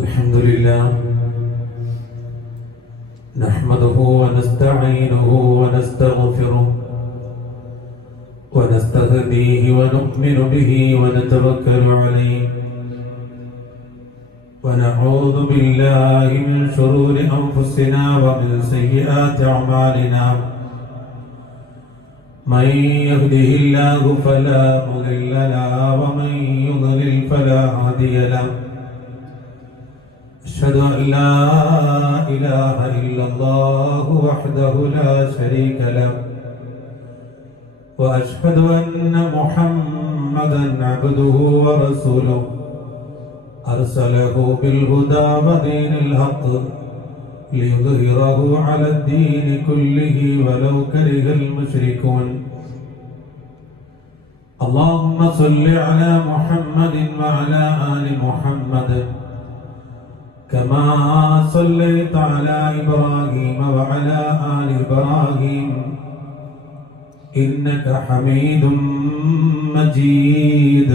الحمد لله نحمده ونستعينه ونستغفره ونستهديه ونؤمن به ونتوكل عليه ونعوذ بالله من شرور أنفسنا ومن سيئات أعمالنا من يهده الله فلا مضل له ومن يضلل فلا هادي له أشهد أن لا إله إلا الله وحده لا شريك له وأشهد أن محمدا عبده ورسوله أرسله بالهدى ودين الحق ليظهره على الدين كله ولو كره المشركون اللهم صل على محمد وعلى آل محمد كما صليت على إبراهيم وعلى آل إبراهيم إنك حميد مجيد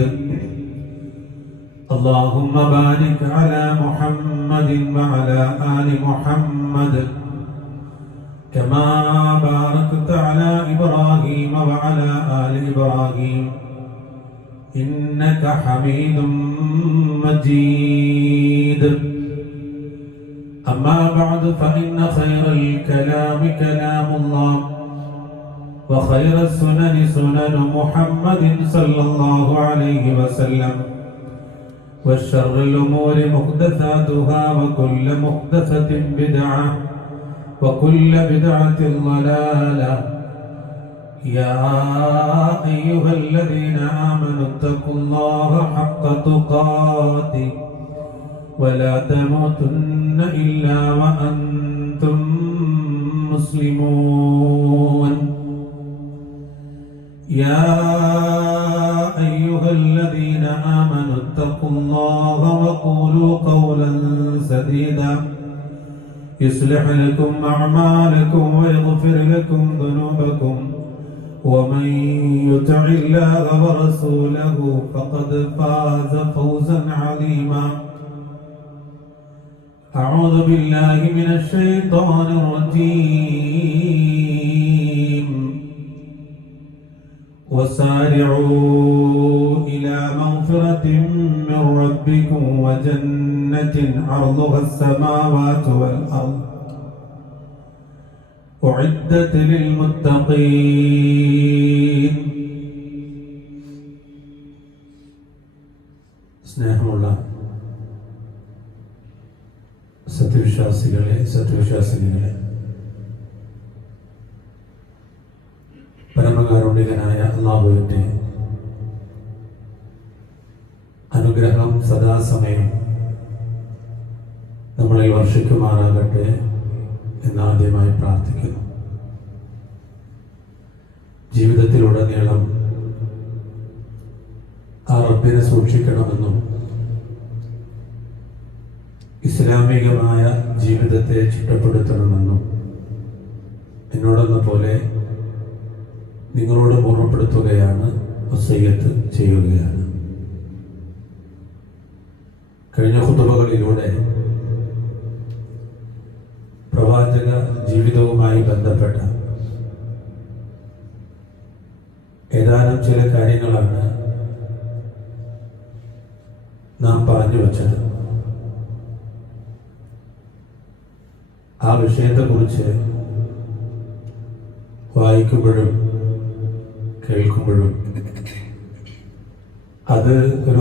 اللهم بارك على محمد وعلى آل محمد كما باركت على إبراهيم وعلى آل إبراهيم إنك حميد مجيد أما بعد فإن خير الكلام كلام الله وخير السنن سنن محمد صلى الله عليه وسلم وشر الأمور محدثاتها وكل محدثة بدعة وكل بدعة ضلالة يا أيها الذين آمنوا اتقوا الله حق تقاته ولا تموتن إلا وأنتم مسلمون يا أيها الذين آمنوا اتقوا الله وقولوا قولا سديدا يصلح لكم أعمالكم ويغفر لكم ذنوبكم ومن يطع الله ورسوله فقد فاز فوزا عظيما أعوذ بالله من الشيطان الرجيم وسارعوا إلى مغفرة من ربكم وجنة عرضها السماوات والأرض أعدت للمتقين സ്നേഹമുള്ള സത്യവിശ്വാസിനികളെ പരമകാരുണികനായ അല്ലാഹുവിന്റെ അനുഗ്രഹം സദാസമയം നമ്മളിൽ വർഷിക്കുമാറാകട്ടെ എന്നാദ്യമായി പ്രാർത്ഥിക്കുന്നു. ജീവിതത്തിലുടനീളം ആ റബ്ബിനെ സൂക്ഷിക്കണമെന്നും ഇസ്ലാമികമായ ജീവിതത്തെ ചിട്ടപ്പെടുത്തണമെന്നും എന്നോടെന്ന പോലെ നിങ്ങളോട് ഓർമ്മപ്പെടുത്തുകയാണ്, വസിയ്യത്ത് ചെയ്യുകയാണ്. കഴിഞ്ഞ ഖുതുബകളിലൂടെ പ്രവാചക ജീവിതവുമായി ബന്ധപ്പെട്ട ഏതാനും ചില കാര്യങ്ങളാണ് നാം പറഞ്ഞു വച്ചത്. ആ വിഷയത്തെക്കുറിച്ച് വായിക്കുമ്പോഴും കേൾക്കുമ്പോഴും അത് ഒരു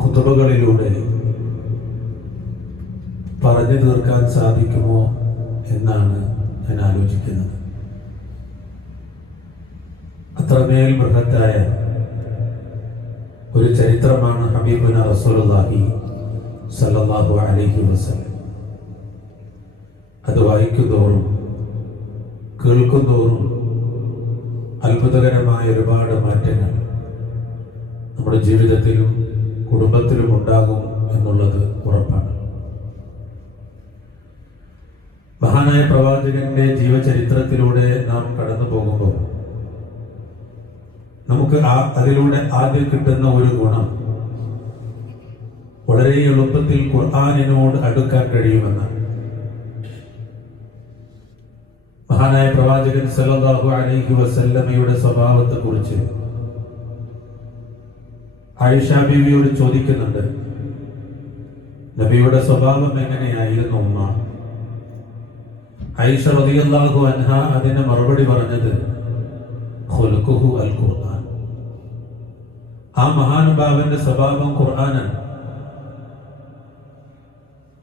ഖുതുബകളിലൂടെ പറഞ്ഞു തീർക്കാൻ സാധിക്കുമോ എന്നാണ് ഞാൻ ആലോചിക്കുന്നത്. അത്രമേൽ ബൃഹത്തായ ഒരു ചരിത്രമാണ് ഹബീബുന റസൂലുള്ളാഹി സ്വല്ലല്ലാഹു അലൈഹി വസല്ലം. അത് വായിക്കുന്തോറും കേൾക്കുന്തോറും അത്ഭുതകരമായ ഒരുപാട് മാറ്റങ്ങൾ നമ്മുടെ ജീവിതത്തിലും കുടുംബത്തിലും ഉണ്ടാകും എന്നുള്ളത് ഉറപ്പാണ്. മഹാനായ പ്രവാചകന്റെ ജീവചരിത്രത്തിലൂടെ നാം കടന്നു പോകുമ്പോൾ നമുക്ക് അതിലൂടെ ആദ്യം കിട്ടുന്ന ഒരു ഗുണം, വളരെ എളുപ്പത്തിൽ ഖുർആനിനോട് അടുക്കാൻ കഴിയുമെന്നാണ്. മഹാനായ പ്രവാചകൻ സല്ലല്ലാഹു അലൈഹി വസല്ലമയുടെ സ്വഭാവത്തെ കുറിച്ച് ആയിഷ ബീവിയോട് ചോദിക്കുന്നുണ്ട്, നബിയുടെ സ്വഭാവം എങ്ങനെയായിരുന്നു ഉമ്മ? ആയിഷ റളിയല്ലാഹു അൻഹ അതിന് മറുപടി പറഞ്ഞത് ഖുൽഖുഹു അൽ ഖുർആൻ. ആ മഹാനുഭാവന്റെ സ്വഭാവം ഖുർആനാണ്.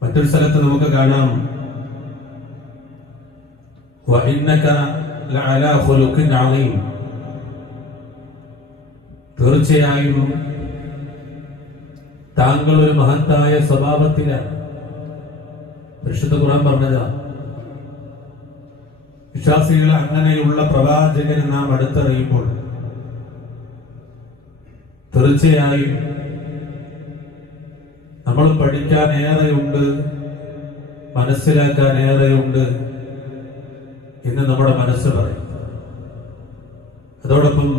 മറ്റൊരു സ്ഥലത്ത് നമുക്ക് കാണാം, വഇന്നക ലഅലാ ഖുലുഖിൻ അളീം. തീർച്ചയായും താങ്കൾ ഒരു മഹത്തായ സ്വഭാവത്തിലാണ്. പരിശുദ്ധ ഖുർആൻ പറഞ്ഞതാ. വിശ്വാസികൾ അങ്ങനെയുള്ള പ്രവാചകനെ നാം അടുത്തറിയുമ്പോൾ തീർച്ചയായും നമ്മൾ പഠിക്കാൻ ഏറെയുണ്ട്, മനസ്സിലാക്കാൻ ഏറെയുണ്ട് എന്ന് നമ്മുടെ മനസ്സ് പറയും. അതോടൊപ്പം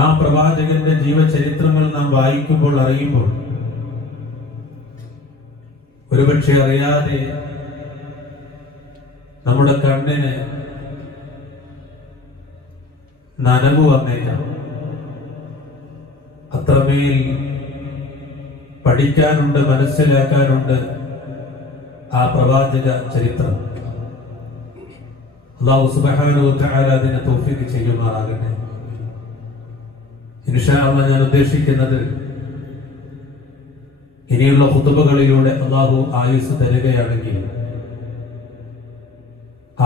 ആ പ്രവാചകന്റെ ജീവചരിത്രങ്ങൾ നാം വായിക്കുമ്പോൾ അറിയുമ്പോൾ ഒരുപക്ഷെ അറിയാതെ നമ്മുടെ കണ്ണിന് നനവ് വന്നേക്കാം. അത്രമേൽ പഠിക്കാനുണ്ട്, മനസ്സിലാക്കാനുണ്ട് ആ പ്രവാചക ചരിത്രം. അല്ലാഹു സുബ്ഹാനഹു വ തആല അതിനെ തൗഫീഖ് ചെയ്യുമാറാകട്ടെ. ഇൻഷാ അല്ലാഹ് ഞാൻ ഉദ്ദേശിക്കുന്നത് ഇനിയുള്ള ഖുതുബകളിലൂടെ അല്ലാഹു ആയുസ് തരുകയാണെങ്കിൽ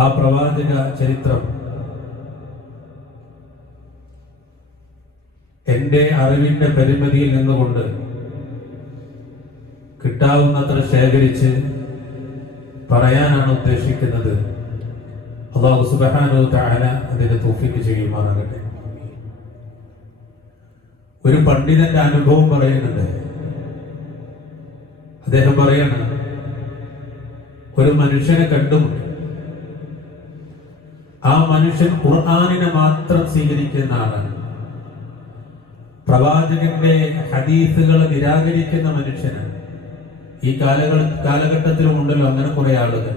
ആ പ്രവാചക ചരിത്രം എന്റെ അറിവിന്റെ പരിമിതിയിൽ നിന്നുകൊണ്ട് കിട്ടാവുന്നത്ര ശേഖരിച്ച് പറയാനാണ് ഉദ്ദേശിക്കുന്നത്. അല്ലാഹു സുബ്ഹാനഹു വ തആല അതിനെ തൗഫീഖ് ചെയ്യുമാറാകട്ടെ. ഒരു പണ്ഡിതന്റെ അനുഭവം പറയുന്നുണ്ട്. അദ്ദേഹം പറയാണ്, ഒരു മനുഷ്യനെ കണ്ടുമുട്ടി. ആ മനുഷ്യൻ ഖുർആനിനെ മാത്രം സ്വീകരിക്കുന്ന ആളാണ്. പ്രവാചകന്റെ ഹദീസുകളെ നിരാകരിക്കുന്ന മനുഷ്യനാണ്. ഈ കാലഘട്ടത്തിലും ഉണ്ടല്ലോ അങ്ങനെ കുറെ ആളുകൾ.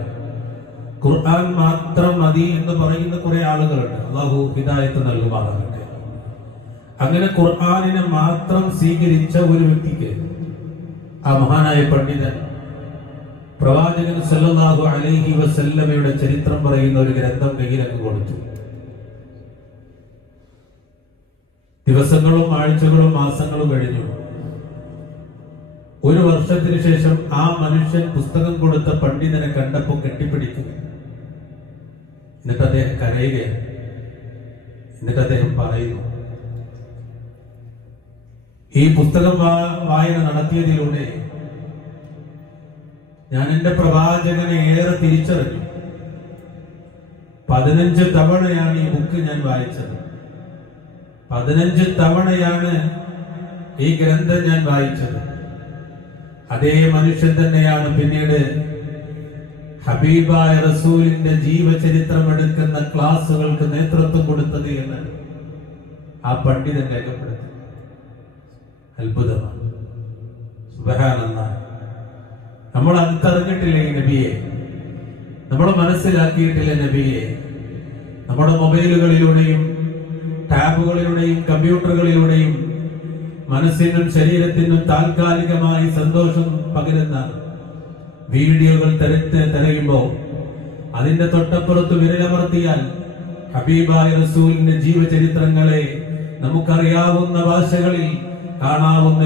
ഖുർആൻ മാത്രം മതി എന്ന് പറയുന്ന കുറെ ആളുകളുണ്ട്. അല്ലാഹു ഹിദായത്ത് നൽകുമാറാകട്ടെ. അങ്ങനെ ഖുർആനിനെ മാത്രം സ്വീകരിച്ച ഒരു വ്യക്തിക്ക് ആ മഹാനായ പണ്ഡിതൻ പ്രവാചകൻ സല്ലല്ലാഹു അലൈഹി വസല്ലമയുടെ ചരിത്രം പറയുന്ന ഒരു ഗ്രന്ഥം കയ്യിലങ്ങ് കൊടുത്തു. ദിവസങ്ങളും ആഴ്ചകളും മാസങ്ങളും കഴിഞ്ഞു. ഒരു വർഷത്തിന് ശേഷം ആ മനുഷ്യൻ പുസ്തകം കൊടുത്ത പണ്ഡിതനെ കണ്ടപ്പോൾ കെട്ടിപ്പിടിക്കുക. എന്നിട്ട് അദ്ദേഹം കരയുകയാണ്. എന്നിട്ട് അദ്ദേഹം പറയുന്നു, ഈ പുസ്തകം വായന നടത്തിയതിലൂടെ ഞാൻ എന്റെ പ്രവാചകനെ ഏറെ തിരിച്ചറിഞ്ഞു. 15 തവണയാണ് ഈ ബുക്ക് ഞാൻ വായിച്ചത്. 15 തവണയാണ് ഈ ഗ്രന്ഥം ഞാൻ വായിച്ചത്. അതേ മനുഷ്യൻ തന്നെയാണ് പിന്നീട് ഹബീബായ റസൂലിന്റെ ജീവചരിത്രം എടുക്കുന്ന ക്ലാസുകൾക്ക് നേതൃത്വം കൊടുത്തത് എന്ന് ആ പണ്ഡിതൻ രേഖപ്പെടുത്തി. അത്ഭുതമാണ്. സുബ്ഹാനല്ലാഹ്. നമ്മൾ അടുത്തറിഞ്ഞിട്ടില്ലേ ഈ നബിയെ? നമ്മൾ മനസ്സിലാക്കിയിട്ടില്ല നബിയെ? നമ്മുടെ മൊബൈലുകളിലൂടെയും ടാബുകളിലൂടെയും കമ്പ്യൂട്ടറുകളിലൂടെയും മനസ്സിനും ശരീരത്തിനും താൽക്കാലികമായി സന്തോഷം പകരുന്ന വീഡിയോകൾ തിരയുമ്പോൾ അതിന്റെ തൊട്ടപ്പുറത്ത് വിരലമർത്തിയാൽ ഹബീബായ റസൂലിന്റെ ജീവചരിത്രങ്ങളെ നമുക്കറിയാവുന്ന ഭാഷകളിൽ കാണാവുന്ന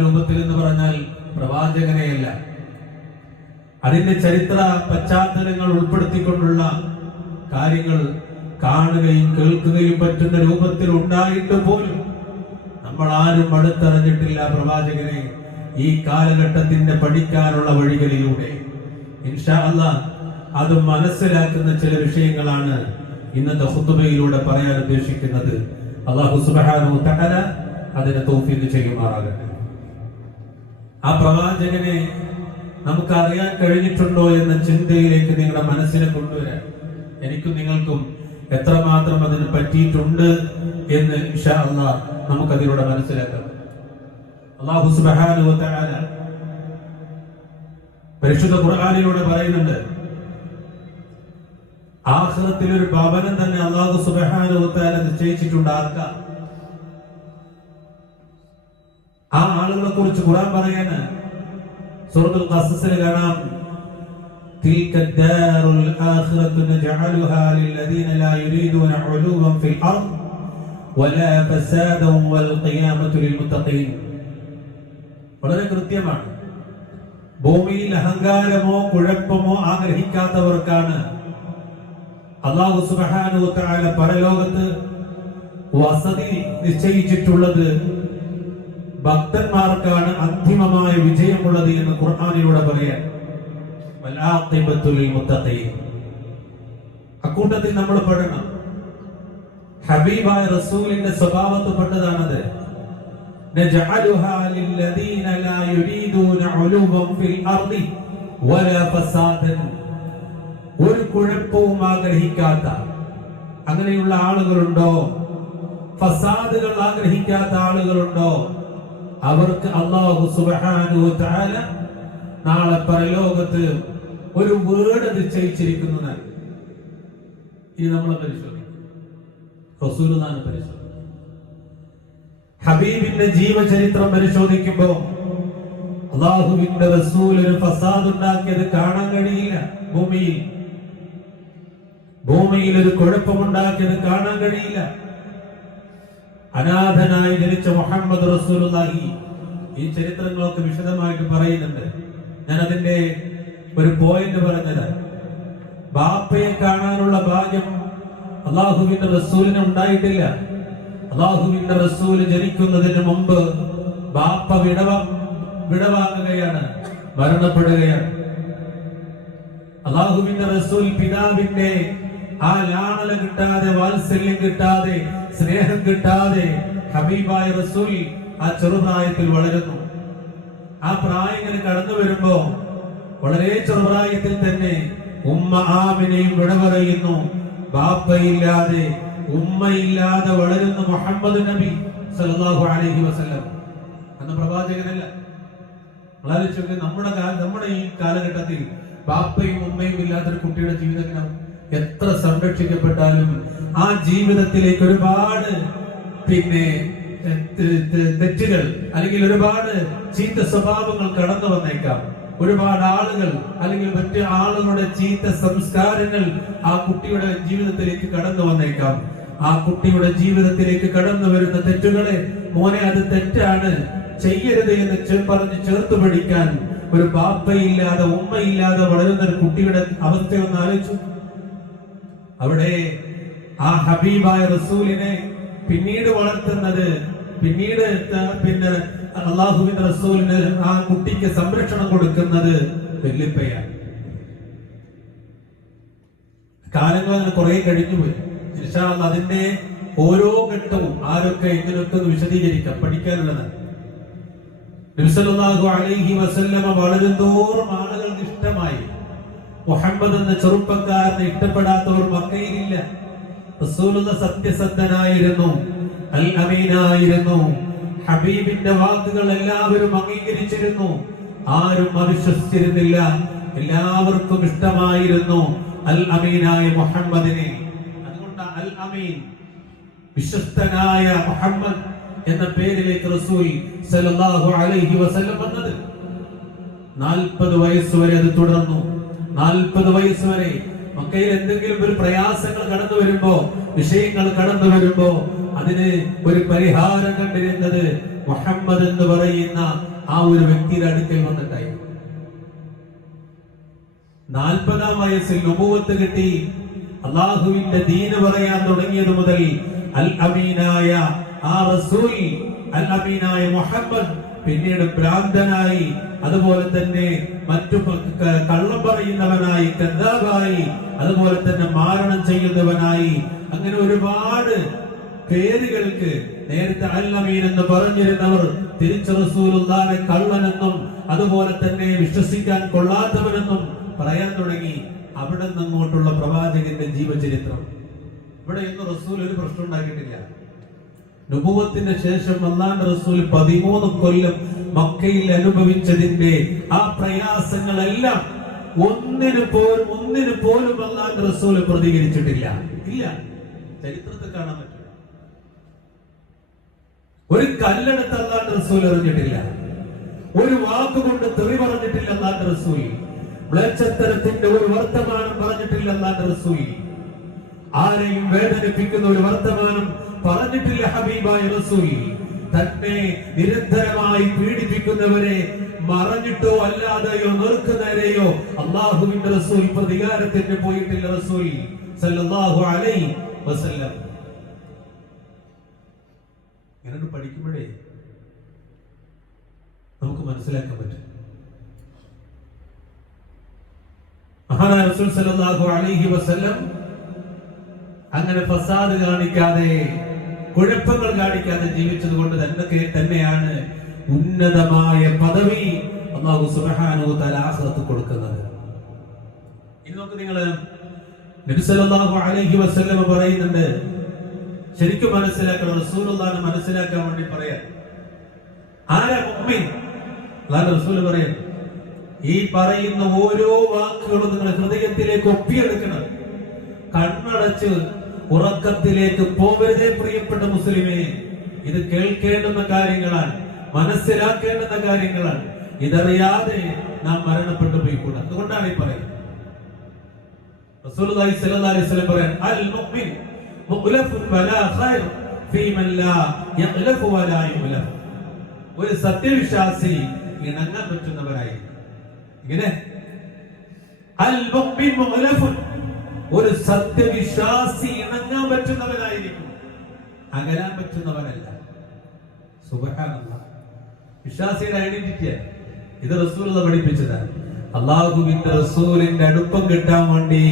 രൂപത്തിൽ എന്ന് പറഞ്ഞാൽ പ്രവാചകനെയല്ല, അതിന്റെ ചരിത്ര പശ്ചാത്തലങ്ങൾ ഉൾപ്പെടുത്തിക്കൊണ്ടുള്ള കാര്യങ്ങൾ കാണുകയും കേൾക്കുകയും പറ്റുന്ന രൂപത്തിൽ ഉണ്ടായിട്ട് പോലും നമ്മൾ ആരും അടുത്തറിഞ്ഞിട്ടില്ല പ്രവാചകനെ. ഈ കാലഘട്ടത്തിന്റെ പഠിക്കാനുള്ള വഴികളിലൂടെ ഇൻഷാ അല്ലാഹ് അത് മനസ്സിലാക്കുന്ന ചില വിഷയങ്ങളാണ് ഇന്നത്തെ ഖുതുബയിലൂടെ പറയാൻ ഉദ്ദേശിക്കുന്നത്. അല്ലാഹു സുബ്ഹാനഹു വ തആല അതിനെ തൗഫീഖ് ചെയ്യുമാറാകട്ടെ. ആ പ്രവാചകനെ നമുക്ക് അറിയാൻ കഴിഞ്ഞിട്ടുണ്ടോ എന്ന ചിന്തയിലേക്ക് നിങ്ങളുടെ മനസ്സിനെ കൊണ്ടുവരാൻ എനിക്കും നിങ്ങൾക്കും എത്രമാത്രം അതിന് പറ്റിയിട്ടുണ്ട് എന്ന് ഇൻഷാ അല്ലാഹ് നമുക്കതിലൂടെ മനസ്സിലാക്കാം. അല്ലാഹു സുബ്ഹാനഹു വ തആല പരിശുദ്ധ ഖുർആനിലൂടെ പറയുന്നുണ്ട്, ആഖിറത്തിൽ ഒരു ഭവനം തന്നെ അല്ലാഹു സുബ്ഹാനഹു വ തആല നിശ്ചയിച്ചിട്ടുണ്ട്. ആർക്കാ? ആ ആളുകളെ കുറിച്ച് ഖുർആൻ പറയാണ്. സൂറത്തുൽ ഖസസിൽ കാണാം, تلك الدار الآخرة نجعلها للذين لا يريدون علوا في الأرض ولا فسادا والقيامة للمتقين. വളരെ കൃത്യമാണ്. ഭൂമിയിൽ അഹങ്കാരമോ കുഴപ്പമോ ആഗ്രഹിക്കാത്തവർക്കാണ് അല്ലാഹു സുബ്ഹാനഹു വ തആല പരലോകത്ത് വസതി നിശ്ചയിച്ചിട്ടുള്ളത്. ഭക്തന്മാർക്കാണ് അന്തിമമായ വിജയമുള്ളത് എന്ന് ഖുർആനിലൂടെ പറയാൻ. അക്കൂട്ടത്തിൽ നമ്മൾ പഠനം. ഹബീബായ റസൂലിന്റെ സ്വഭാവത്തിൽപ്പെട്ടതാണത്. ഒരു കുഴപ്പവും ആഗ്രഹിക്കാത്ത അങ്ങനെയുള്ള ആളുകളുണ്ടോ? ഫസാദുകൾ ആഗ്രഹിക്കാത്ത ആളുകളുണ്ടോ? അവർക്ക് അല്ലാഹു സുബ്ഹാനഹു വ തആല നാളെ പരലോകത്ത് ഒരു വീട് നിശ്ചയിച്ചിരിക്കുന്നതാണ്. ഇത് നമ്മൾ പരിശോധിക്കും. റസൂലുള്ളാഹിനെ പരിശോധിക്കും. ഹബീബിന്റെ ജീവചരിത്രം പരിശോധിക്കുമ്പോൾ അല്ലാഹുവിന്റെ റസൂൽ ഒരു ഫസാദ് ഉണ്ടാക്കിയത് കാണാൻ കഴിയില്ല. ഭൂമിയിൽ ഒരു കുഴപ്പമുണ്ടാക്കിയത് കാണാൻ കഴിയില്ല. അനാഥനായി ജനിച്ച മുഹമ്മദ് റസൂലുള്ളാഹി ഈ ചരിത്രങ്ങളൊക്കെ വിശദമായിട്ട് പറയുന്നുണ്ട്. ഞാൻ അതിന്റെ ഒരു പോയിന്റ് പറഞ്ഞത്, ബാപ്പയെ കാണാനുള്ള ഭാഗ്യം അല്ലാഹുവിന്റെ റസൂലിന് ഉണ്ടായിട്ടില്ല. അല്ലാഹുവിന്റെ റസൂൽ ജനിക്കുന്നതിന് മുമ്പ് ബാപ്പ വിടവാങ്ങുകയാണ്, മരണപ്പെടുകയാണ്. അല്ലാഹുവിന്റെ റസൂൽ പിതാവിന്റെ ആ ലാളന കിട്ടാതെ, വാത്സല്യം കിട്ടാതെ, സ്നേഹം കിട്ടാതെ ഹബീബായ റസൂൽ ആ ചെറുപ്രായത്തിൽ വളരുന്നു. ആ പ്രായം ഇങ്ങനെ കടന്നു വരുമ്പോ വളരെ ചെറുപ്രായത്തിൽ തന്നെ ഉമ്മ ആമിനയും വിട പറയുന്നു. ബാപ്പയില്ലാതെ ഉമ്മയില്ലാതെ വളരുന്ന മുഹമ്മദ് നബി സല്ലല്ലാഹു അലൈഹി വസല്ലം അന്ന് പ്രവാചകനല്ല. നമ്മുടെ ഈ കാലഘട്ടത്തിൽ ബാപ്പയും ഉമ്മയും ഇല്ലാത്തൊരു കുട്ടിയുടെ ജീവിതം എത്ര സംരക്ഷിക്കപ്പെട്ടാലും ആ ജീവിതത്തിലേക്ക് ഒരുപാട് തെറ്റുകൾ അല്ലെങ്കിൽ ഒരുപാട് ചീത്ത സ്വഭാവങ്ങൾ കടന്നു വന്നേക്കാം. ഒരുപാട് ആളുകൾ അല്ലെങ്കിൽ മറ്റു ആളുകളുടെ ചീത്ത സംസ്കാരങ്ങൾ ആ കുട്ടിയുടെ ജീവിതത്തിലേക്ക് കടന്നു വന്നേക്കാം. ആ കുട്ടിയുടെ ജീവിതത്തിലേക്ക് കടന്നു വരുന്ന തെറ്റുകളെ, മോനെ അത് തെറ്റാണ്, ചെയ്യരുത് എന്ന് പറഞ്ഞ് ചേർത്ത് പഠിക്കാൻ ഒരു ബാപ്പയില്ലാതെ ഉമ്മയില്ലാതെ വളരുന്ന ഒരു കുട്ടിയുടെ അവസ്ഥയൊന്ന് ആലോചിച്ചു. അവിടെ ആ ഹബീബായ റസൂലിനെ പിന്നീട് വളർത്തുന്നത്, പിന്നീട് അല്ലാഹുവിന്റെ റസൂലിന് ആ കുട്ടിക്ക് സംരക്ഷണം കൊടുക്കുന്നത് വല്യപ്പയാണ്. കാലങ്ങൾ അങ്ങനെ കുറെ കഴിഞ്ഞുപോയി. ഇൻഷാ അല്ലാഹ് അതിന്റെ ഓരോ ഘട്ടവും ആരൊക്കെ എങ്ങനെയൊക്കെ വിശദീകരിക്കാം, പഠിക്കാനുള്ളതാണ്. നബി സല്ലല്ലാഹു അലൈഹി വസല്ലമ വളരുന്തോറും ആളുകൾക്ക് ഇഷ്ടമായി. മുഹമ്മദ് എന്ന ചെറുപ്പക്കാരനെ ഇഷ്ടപ്പെടാത്തവർ മക്കയിലില്ല. റസൂലുള്ള സത്യസന്ധനായിരുന്നു, അൽ അമീനായിരുന്നു. ഹബീബിന്റെ വാക്കുകൾ എല്ലാവരും അംഗീകരിച്ചിരുന്നു, ആരും അവിശ്വസിച്ചിരുന്നില്ല. എല്ലാവർക്കും ഇഷ്ടമായിരുന്നു അൽ അമീനായ മുഹമ്മദിനെ. അതുകൊണ്ട് അൽ അമീൻ, വിശ്വസ്തനായ മുഹമ്മദ് എന്ന പേരിലേക്ക് റസൂൽ സല്ലല്ലാഹു അലൈഹി വസല്ലം വന്നത്. 40 വയസ്സ് വരെ അത് തുടർന്നു. 40 വയസ്സ് വരെ മക്കയിൽ എന്തെങ്കിലും ഒരു പ്രയാസങ്ങൾ കടന്നു വരുമ്പോ, വിഷയങ്ങൾ കടന്നു വരുമ്പോ അതിന് ഒരു പരിഹാരം കണ്ടിരുന്നത് മുഹമ്മദ് എന്ന് പറയുന്ന ആ ഒരു വ്യക്തിയുടെ അടുക്കൽ വന്നിട്ടായി. 40-ാം വയസ്സിൽ നുബുവത്ത് കിട്ടി. അല്ലാഹുവിന്റെ ദീന് പറയാൻ തുടങ്ങിയത് മുതൽ അൽ അമീനായ ആ റസൂൽ, അൽ അമീനായ മുഹമ്മദ് പിന്നീട് ഭ്രാന്തനായി, അതുപോലെ തന്നെ മറ്റു കള്ളം പറയുന്നവനായി, കദ്ദാബായി, അതുപോലെ തന്നെ മാരണം ചെയ്യുന്നവനായി, അങ്ങനെ ഒരുപാട് പേരുകൾക്ക് നേരത്തെ അൽ അമീൻ എന്ന് പറഞ്ഞിരുന്നവർ തിരിച്ച് റസൂലുള്ളാഹിനെ കള്ളനെന്നും അതുപോലെ തന്നെ വിശ്വസിക്കാൻ കൊള്ളാത്തവനെന്നും പറയാൻ തുടങ്ങി. അവിടെ നിന്നങ്ങോട്ടുള്ള പ്രവാചകന്റെ ജീവചരിത്രം. ഇവിടെ ഒന്നും റസൂൽ ഒരു പ്രശ്നം ഉണ്ടാക്കിയിട്ടില്ല. നുബുവത്തിന്റെ ശേഷം അല്ലാഹുവിന്റെ റസൂൽ 13 കൊല്ലം മക്കയിൽ അനുഭവിച്ചതിന്റെ ആ പ്രയാസങ്ങളെല്ലാം ഒന്നിനു പോലും അല്ലാഹുവിന്റെ റസൂൽ പ്രതികരിച്ചിട്ടില്ല. ഇല്ല, ചരിത്രത്തിൽ കാണാൻ പറ്റില്ല. ഒരു കല്ലെടുത്ത് അല്ലാഹുവിന്റെ റസൂൽ എറിഞ്ഞിട്ടില്ല. ഒരു വാക്കുകൊണ്ട് തെറി പറഞ്ഞിട്ടില്ല അല്ലാഹുവിന്റെ റസൂൽ. മ്ലേച്ഛത്തരത്തിന്റെ ഒരു വർത്തമാനം പറഞ്ഞിട്ടില്ല അല്ലാഹുവിന്റെ റസൂൽ. ആരെയും വേദനിപ്പിക്കുന്ന ഒരു വർത്തമാനം പറഞ്ഞിട്ടില്ല ഹബീബായ റസൂൽ. തന്നെ നിരന്തരമായി പീഡിപ്പിക്കുന്നവരെ മറഞ്ഞിട്ടോ അല്ലാതെയോ നെറുക്കുന്നവരെയോ അല്ലാഹുവിന്റെ റസൂൽ പ്രതികാരത്തിന് പോയിട്ടില്ല. റസൂൽ സല്ലല്ലാഹു അലൈഹി വസല്ലം ഇങ്ങനെ പഠിക്കുമ്പോഴേ നമുക്ക് മനസ്സിലാക്കാൻ പറ്റും. മഹാനായ റസൂൽ സല്ലല്ലാഹു അലൈഹി വസല്ലം അങ്ങനെ ഫസാദ് കാണിക്കാതെ, കുഴപ്പങ്ങൾ കാണിക്കാതെ ജീവിച്ചത് കൊണ്ട് തന്നെയാണ് ഉന്നതമായ പദവി അല്ലാഹു സുബ്ഹാനഹു വ തആല ആഖിറത്തിൽ കൊടുക്കുന്നത്. ഇനി നോക്ക്, നിങ്ങൾ നബി സല്ലല്ലാഹു അലൈഹി വസല്ലം പറയുന്നുണ്ട്, ശരിക്കും മനസ്സിലാക്കണം, റസൂലുള്ളാഹിനെ മനസ്സിലാക്കാൻ വേണ്ടി പറയാം. ആരാ മുഅ്മിൻ? അല്ലാഹു റസൂൽ പറയാം, ഈ പറയുന്ന ഓരോ വാക്കുകളും നിങ്ങൾ ഹൃദയത്തിലേക്ക് ഒപ്പിയെടുക്കണം. കണ്ണടച്ച് ഉറക്കത്തിലേക്ക് പോകരുതേ പ്രിയപ്പെട്ട മുസ്ലിമേ. ഇത് കേൾക്കേണ്ടുന്ന കാര്യങ്ങളാണ്, മനസ്സിലാക്കേണ്ടുന്ന കാര്യങ്ങളാണ്. ഇതറിയാതെ നാം മരണപ്പെട്ടു പോയിക്കൂടാ. അതുകൊണ്ടാണ് ഈ പറയുന്നത്. റസൂലുള്ളാഹി സ്വല്ലല്ലാഹു അലൈഹി വസല്ലം പറയാൻ, അൽ മുഅ്മിൻ മുഖ്ലഫുൻ വലാ ഖൈർ ഫീമൻ ലാ യഖ്ലഫു വലാ യുഖ്ലഫ്. ഒരു സത്യവിശ്വാസി ഇണങ്ങാൻ പറ്റുന്നവരായി. ഇങ്ങനെ അൽ മുഅ്മിൻ മുഖ്ലഫുൻ, ഒരു സത്യവിശ്വാസി ഇണങ്ങാൻ പറ്റുന്നവരായിരിക്കും, അകലാൻ പറ്റുന്നവരല്ല. സുബ്ഹാനല്ലാഹ്, വിശ്വാസിയുടെ ഐഡന്റിറ്റിയാണ് ഇത്. റസൂലുള്ളാഹി പഠിപ്പിച്ചതാണ്. അല്ലാഹുവിന്റെ റസൂലിന്റെ അടുപ്പം കിട്ടാൻ വേണ്ടി,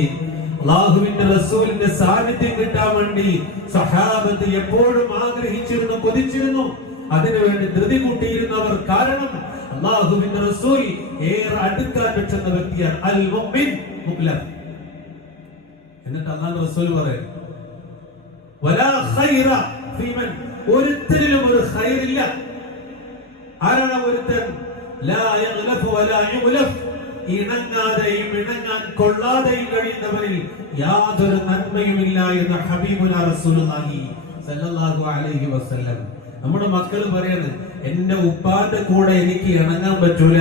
അല്ലാഹുവിന്റെ റസൂലിന്റെ സാന്നിധ്യം കിട്ടാൻ വേണ്ടി സഹാബത്ത് എപ്പോഴും ആഗ്രഹിച്ചിരുന്നു, കൊതിച്ചിരുന്നു. അതിനുവേണ്ടി ധൃതി കൂട്ടിയിരുന്നവർ. കാരണം അല്ലാഹുവിന്റെ റസൂൽ ഏറെ അടുക്കാൻ പറ്റുന്ന വ്യക്തിയാണ്. അൽ മുഅ്മിൻ മുഖ്ലഫ്. എന്നിട്ട് അല്ലാഹുവിന്റെ റസൂൽ പറയും, വലാ ഖൈറ ഫീമൻ, ഒരുത്തരിലും ഒരു ഖൈറില്ല. ആരാണ് ഒരുത്തൻ? ലാ യഗ്ലഫു വലാ യുഗ്ലഫ്, ഇണങ്ങാതെയും ഇണങ്ങാൻ കൊള്ളാതെയും കഴിയുന്നവരിൽ യാതൊരു നന്മയുമില്ല എന്ന് ഹബീബുനാ റസൂലുള്ളാഹി സല്ലല്ലാഹു അലൈഹി വസല്ലം. നമ്മുടെ മക്കൾ പറയാണ്, എന്റെ ഉപ്പാന്റെ കൂടെ എനിക്ക് ഇണങ്ങാൻ പറ്റൂല,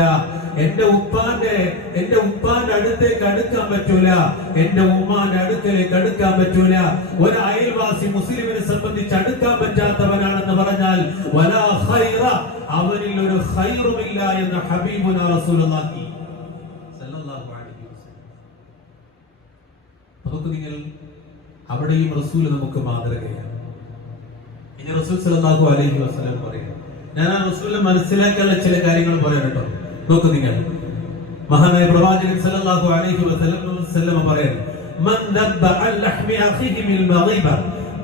എന്റെ ഉപ്പാന്റെ അടുത്തേക്ക് അടുക്കാൻ പറ്റൂല, എന്റെ ഉമ്മാന്റെ അടുക്കലേക്ക് അടുക്കാൻ പറ്റൂല. ഒരു അയൽവാസി മുസ്ലിമിനെ സംബന്ധിച്ച് അടുക്കാൻ പറ്റാത്തവനാണെന്ന് പറഞ്ഞാൽ വലാ ഖൈറ, അവനിൽ ഒരു ഖൈറുമില്ല എന്ന് ഹബീബുനാ റസൂലുള്ളാഹി സല്ലല്ലാഹു അലൈഹി വസല്ലം. അപ്പോൾ നിങ്ങൾ അവിടെയും റസൂൽ നമുക്ക് മാതൃകയാണ്. ഇനി റസൂൽ സല്ലല്ലാഹു അലൈഹി വസല്ലം പറയും, ഞാൻ ആ റസൂലിനെ മനസ്സിലാക്കാനുള്ള ചില കാര്യങ്ങൾ പറയാം കേട്ടോ. നോക്കൂ നിങ്ങൾ, മഹാനായ പ്രവാചകൻ സല്ലല്ലാഹു അലൈഹി വസല്ലം പറയാൻ, മൻ ദബ്ബ അൻ ലഹ്മി അഖീഹി മിൻ മഗീബ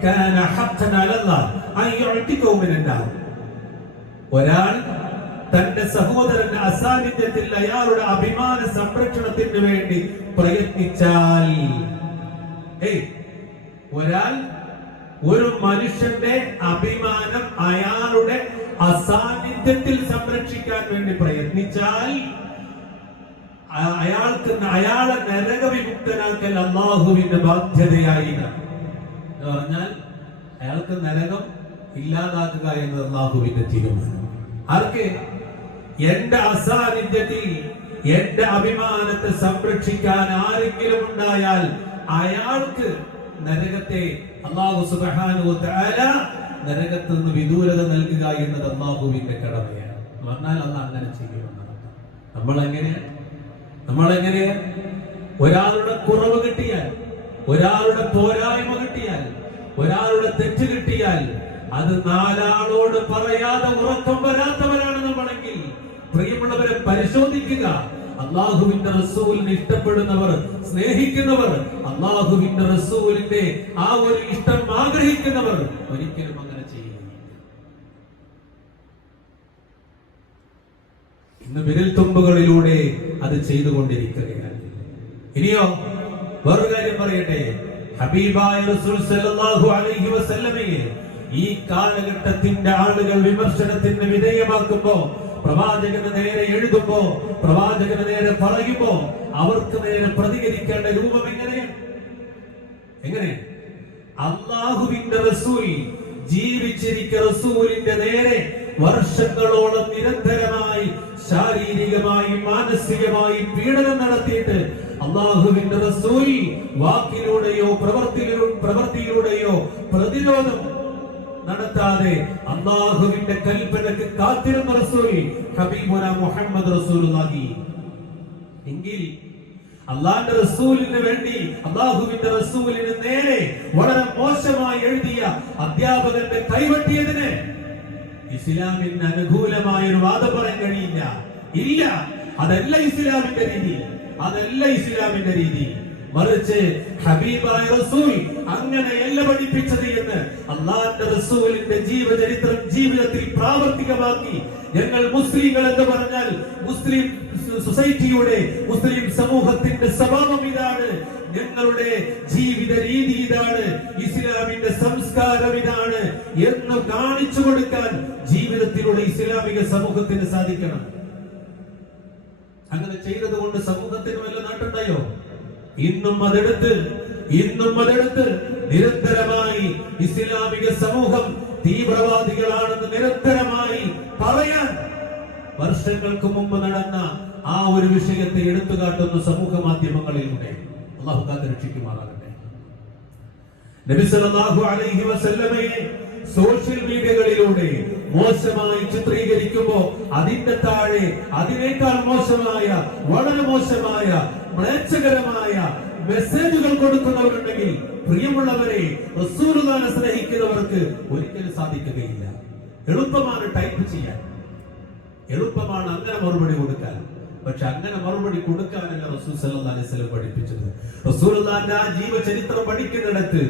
കാന ഹഖ്ഖൻ അലല്ലാഹ് അൻ യുഅതികഹു മിനൻ നാർ. ഒരാൾ തന്റെ സഹോദരന്റെ അസാന്നിധ്യത്തിൽ അയാളുടെ അഭിമാന സംരക്ഷണത്തിന് വേണ്ടി പ്രയത്നിച്ചാൽ, ഒരാൾ ഒരു മനുഷ്യന്റെ അഭിമാനം അയാളുടെ അസാന്നിധ്യത്തിൽ സംരക്ഷിക്കാൻ വേണ്ടി പ്രയത്നിച്ചാൽ അയാളെ നരകവിമുക്തനാക്കൽ അല്ലാഹുവിന്റെ ബാധ്യതയായി. എന്ന് പറഞ്ഞാൽ അയാൾക്ക് നരകം ഇല്ലാതാക്കുക എന്നത് അല്ലാഹുവിന്റെ തീരുമാനം. ആർക്ക്? എന്റെ അസാന്നിധ്യത്തിൽ എന്റെ അഭിമാനത്തെ സംരക്ഷിക്കാൻ ആരെങ്കിലും ഉണ്ടായാൽ അയാൾക്ക് നരകത്തെ അല്ലാഹു സുബ്ഹാനഹു വ തആല നരകത്തിൽ നിന്ന് വിദൂരത നൽകുക എന്നത് അല്ലാഹുവിന്റെ കടമയാണ്. പറഞ്ഞാൽ അല്ലാഹ് അങ്ങനെ ചെയ്യുമെന്നാണ്. നമ്മളെങ്ങനെയാ ഒരാളുടെ കുറവ് കിട്ടിയാൽ, ഒരാളുടെ പോരായ്മ കിട്ടിയാൽ, ഒരാളുടെ തെറ്റ് കിട്ടിയാൽ അത് നാലാളോട് പറയാതെ ഉറക്കം വരാത്തവരാണ് നമ്മളെങ്കിൽ, പ്രിയമുള്ളവരെ പരിശോധിക്കുക. അല്ലാഹുവിന്റെ റസൂലിനെ ഇഷ്ടപ്പെടുന്നവർ, സ്നേഹിക്കുന്നവർ, അല്ലാഹുവിന്റെ റസൂലിന്റെ ആ ഒരു ഇഷ്ടം ആഗ്രഹിക്കുന്നവർ ഒരിക്കലും അങ്ങനെ ചെയ്യുകയില്ല. ഇന്ന് വിരൽത്തുമ്പുകളിലൂടെ അത് ചെയ്തുകൊണ്ടിരിക്കുകയാണ്. ഇനിയോ വേറൊരു കാര്യം പറയട്ടെ, ഹബീബായ റസൂൽ സല്ലല്ലാഹു അലൈഹി വസല്ലമയെ ഈ കാലഘട്ടത്തിന്റെ ആളുകൾ വിമർശനത്തിന് വിധേയമാക്കുമ്പോ, പ്രവാചകന് നേരെ എഴുതുമ്പോ, പ്രവാചകന് നേരെ പറയുമ്പോ അവർക്ക് നേരെ പ്രതികരിക്കേണ്ട രൂപം എങ്ങനെ അല്ലാഹുവിന്റെ റസൂൽ ജീവിച്ചിരിക്കെ റസൂലിന്റെ നേരെ വർഷങ്ങളോളം നിരന്തരമായി ശാരീരികമായി മാനസികമായി പീഡനം നടത്തിയിട്ട് അല്ലാഹുവിന്റെ റസൂൽ വാക്കിലൂടെയോ പ്രവൃത്തിയിലൂടെയോ പ്രതിരോധം നടത്താതെ അല്ലാഹുവിന്റെ കൽപ്പനക്ക് കാത്തിരുന്ന റസൂൽ ഹബീബുന മുഹമ്മദ് റസൂലുള്ളാഹി. എങ്കിൽ അല്ലാഹുവിന്റെ റസൂലിന് വേണ്ടി, അല്ലാഹുവിന്റെ റസൂലിന് നേരെ വളരെ മോശമായി എഴുതിയ അധ്യാപകന്റെ കൈവെട്ടിയതിന് ഇസ്ലാമിന് അനുകൂലമായ ഒരു വാദം പറയാൻ കഴിയില്ല. ഇല്ല, അതല്ല ഇസ്ലാമിന്റെ രീതി, അതല്ല ഇസ്ലാമിന്റെ രീതി. മറിച്ച് ഹബീബായ റസൂൽ അങ്ങനെയല്ല പഠിപ്പിച്ചത് എന്ന് അല്ലാഹുവിന്റെ റസൂലിന്റെ ജീവചരിത്രം ജീവിതത്തിൽ പ്രാവർത്തികമാക്കി. ഞങ്ങൾ മുസ്ലിങ്ങൾ എന്ന് പറഞ്ഞാൽ മുസ്ലിം സൊസൈറ്റിയുടെ, മുസ്ലിം സമൂഹത്തിന്റെ സ്വഭാവം ഇതാണ്, ഞങ്ങളുടെ ജീവിത രീതി ഇതാണ്, ഇസ്ലാമിന്റെ സംസ്കാരം ഇതാണ് എന്ന് കാണിച്ചു കൊടുക്കാൻ ജീവിതത്തിലൂടെ ഇസ്ലാമിക സമൂഹത്തിന് സാധിക്കണം. അങ്ങനെ ചെയ്തത് കൊണ്ട് സമൂഹത്തിന് വല്ല നാട്ടുണ്ടായോ? ഇന്നും അതെടുത്ത് നിരന്തരമായി ഇസ്ലാമിക സമൂഹം തീവ്രവാദികളാണെന്ന് നിരന്തരമായി പറയാൻ വർഷങ്ങൾക്ക് മുമ്പ് നടന്ന ആ ഒരു വിഷയത്തെ എടുത്തുകാട്ടുന്ന സമൂഹ മാധ്യമങ്ങളിലൂടെ അല്ലാഹു കാത്തുരക്ഷിക്കുമാറാകട്ടെ. നബി സല്ലല്ലാഹു അലൈഹി വസല്ലമയെ സോഷ്യൽ മീഡിയകളിലൂടെ മോശമായി ചിത്രീകരിക്കുമ്പോ അതിന്റെ താഴെ അതിനേക്കാൾ മോശമായ, വളരെ മോശമായ, മ്ലേച്ഛകരമായ മെസ്സേജുകൾ കൊടുക്കുന്നവരുണ്ടെങ്കിൽ പ്രിയമുള്ളവരെ, റസൂലുള്ളാഹിനെ സ്നേഹിക്കുന്നവർക്ക് ഒരിക്കലും സാധിക്കുകയില്ല. എളുപ്പമാണ് ടൈപ്പ് ചെയ്യാൻ, എളുപ്പമാണ് അങ്ങനെ മറുപടി കൊടുക്കാൻ. പക്ഷെ അങ്ങനെ മറുപടി കൊടുക്കാനല്ല റസൂൽ സല്ലല്ലാഹു അലൈഹി വസല്ലം പഠിപ്പിച്ചത്. റസൂലുള്ളാഹിന്റെ ആ ജീവചരിത്രം പഠിക്കുന്നിടത്ത്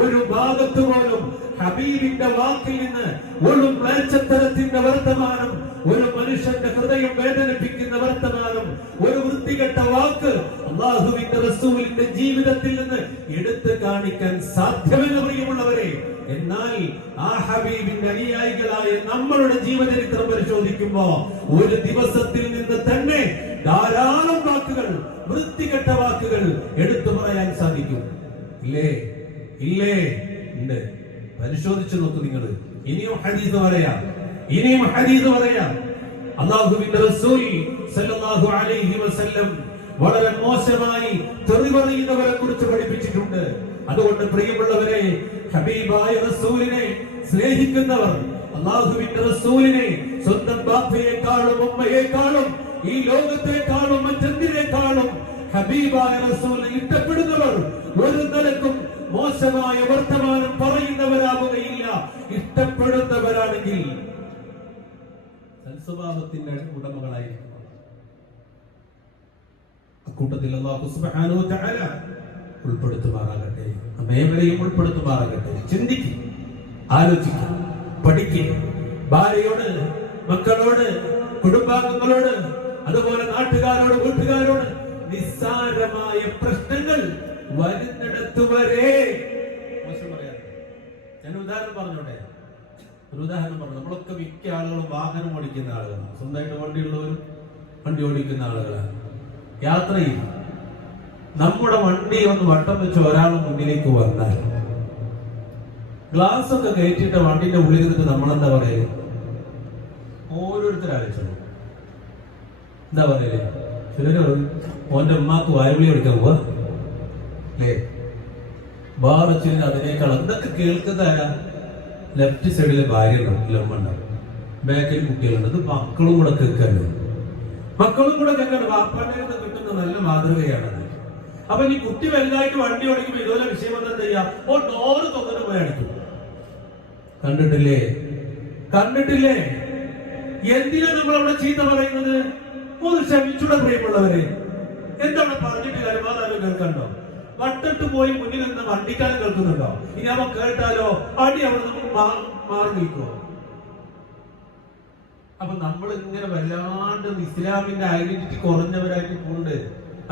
ഒരു ഭാഗത്ത് പോലും ഹബീബിന്റെ വാക്കിൽ നിന്ന് ഒരു മ്ലേച്ഛതരത്തിന്റെ വർത്തമാനം, ഒരു മനുഷ്യന്റെ ഹൃദയം വേദനിപ്പിക്കുന്ന വർത്തമാനം, ഒരു വൃത്തികെട്ട വാക്ക് അല്ലാഹുവിന്റെ റസൂലിന്റെ ജീവിതത്തിൽ നിന്ന് എടുത്തു കാണിക്കാൻ സാധ്യമല്ല പ്രിയമുള്ളവരെ. എന്നാൽ ആ ഹബീബിന്റെ അനുയായികളായ നമ്മളുടെ ജീവചരിത്രം പരിശോധിക്കുമ്പോ ഒരു ദിവസത്തിൽ നിന്ന് തന്നെ ധാരാളം വാക്കുകൾ, വൃത്തികെട്ട വാക്കുകൾ എടുത്തു പറയാൻ സാധിക്കും. ഇല്ലേ? ഉണ്ട്. പരിശോധിച്ചു നോക്കൂ നിങ്ങൾ. ഇനിയും ഹദീസ് പറയാം. അല്ലാഹുവിന്റെ റസൂൽ സല്ലല്ലാഹു അലൈഹി വസല്ലം വളരെ മോശമായി തെറി പറയുന്നവരെ കുറിച്ച് പഠിപ്പിച്ചിട്ടുണ്ട്. അതുകൊണ്ട് പ്രിയമുള്ളവരെ, ഹബീബായ റസൂലിനെ സ്നേഹിക്കുന്നവർ, അല്ലാഹുവിന്റെ റസൂലിനെ സ്വന്തം ബാപ്പയെക്കാളും ഉമ്മയെക്കാളും ഈ ലോകത്തെക്കാളും മറ്റെന്തിനേക്കാളും ഹബീബായ റസൂലിനെ ഇഷ്ടപ്പെടുന്നവർ ഒരു നിലക്കും മോശമായ വർത്തമാനം പറയുന്നവരാവുകയില്ല. ഇഷ്ടപ്പെടുന്നവരാണെങ്കിൽ സൽസ്വഭാവത്തിന്റെ ഉടമകളായിരിക്കും. അക്കൂട്ടത്തിൽ അല്ലാഹു സുബ്ഹാനഹു വ തആല ഉൾപ്പെടുത്തുമാറാകട്ടെ, നമ്മേവരെയും ഉൾപ്പെടുത്തുമാറാകട്ടെ. ചിന്തിക്കുക, ആലോചിക്കുക, പഠിക്കുക. ഭാര്യയോട്, മക്കളോട്, കുടുംബാംഗങ്ങളോട്, അതുപോലെ നാട്ടുകാരോട്, വീട്ടുകാരോട് നിസ്സാരമായ പ്രശ്നങ്ങൾ വരുന്നിടത്ത് വരെ മോശം പറയാറുണ്ട്. ഞാൻ ഉദാഹരണം പറഞ്ഞോട്ടെ, ഒരു ഉദാഹരണം പറഞ്ഞു. നമ്മളൊക്കെ മിക്ക ആളുകളും വാഹനം ഓടിക്കുന്ന ആളുകളാണ്, സ്വന്തമായിട്ട് വണ്ടിയുള്ളവരും വണ്ടി ഓടിക്കുന്ന ആളുകളാണ്. യാത്രയിൽ നമ്മുടെ വണ്ടി ഒന്ന് വട്ടം വെച്ച് ഒരാൾ മുന്നിലേക്ക് വന്നാൽ ഗ്ലാസ് ഒക്കെ കയറ്റിയിട്ട് വണ്ടിന്റെ ഉള്ളിൽ നിന്നിട്ട് നമ്മളെന്താ പറയല്? ഓരോരുത്തരാലോചിച്ചു എന്താ പറയല്? ചിലര് ഓന്റെ ഉമ്മാക്ക് വയവിളി എടുക്കാൻ പോവാ അല്ലേ? ബാറച്ചിന് അതിനേക്കാൾ എന്തൊക്കെ കേൾക്കുന്നതാരാ? ലെഫ്റ്റ് സൈഡിലെ ഭാര്യ ഉണ്ടാവും, ലമ്മ ഉണ്ടാവും, ബാക്കിൽ കുട്ടികളുണ്ട്. ഇത് മക്കളും കൂടെ കേൾക്കാനോ? മക്കളും കൂടെ കേൾക്കാണ്. വാപ്പാന്റെ കിട്ടുന്ന നല്ല മാതൃകയാണത്. അപ്പൊ ഈ കുട്ടി വലുതായിട്ട് വണ്ടി ഓടിക്കുമ്പോ ഇതുപോലെ വിഷയം എന്താ ചെയ്യാ? ഓ, ഡോറ് തുറന്നിട്ട് പോയി അടിക്കും. കണ്ടിട്ടില്ലേ? എന്തിനാ നമ്മൾ അവിടെ ചീത്ത പറയുന്നത്? ഒന്ന് ക്ഷമിച്ചൂടെ പ്രിയമുള്ളവരെ? എന്താണ് പറഞ്ഞിട്ട് കരുമാറാലും കേൾക്കണ്ടോ? വട്ടിട്ട് പോയി മുന്നിൽ നിന്ന് വണ്ടിക്കാരൻ കേൾക്കുന്നുണ്ടോ? ഇനി അവൻ കേട്ടാലോ അടി അവിടെ നമുക്ക് മാറി നിൽക്കുമോ? അപ്പൊ നമ്മൾ ഇങ്ങനെ വല്ലാണ്ട് ഇസ്ലാമിന്റെ ഐഡന്റിറ്റി കുറഞ്ഞവരായിട്ട് പോകുന്നുണ്ട്.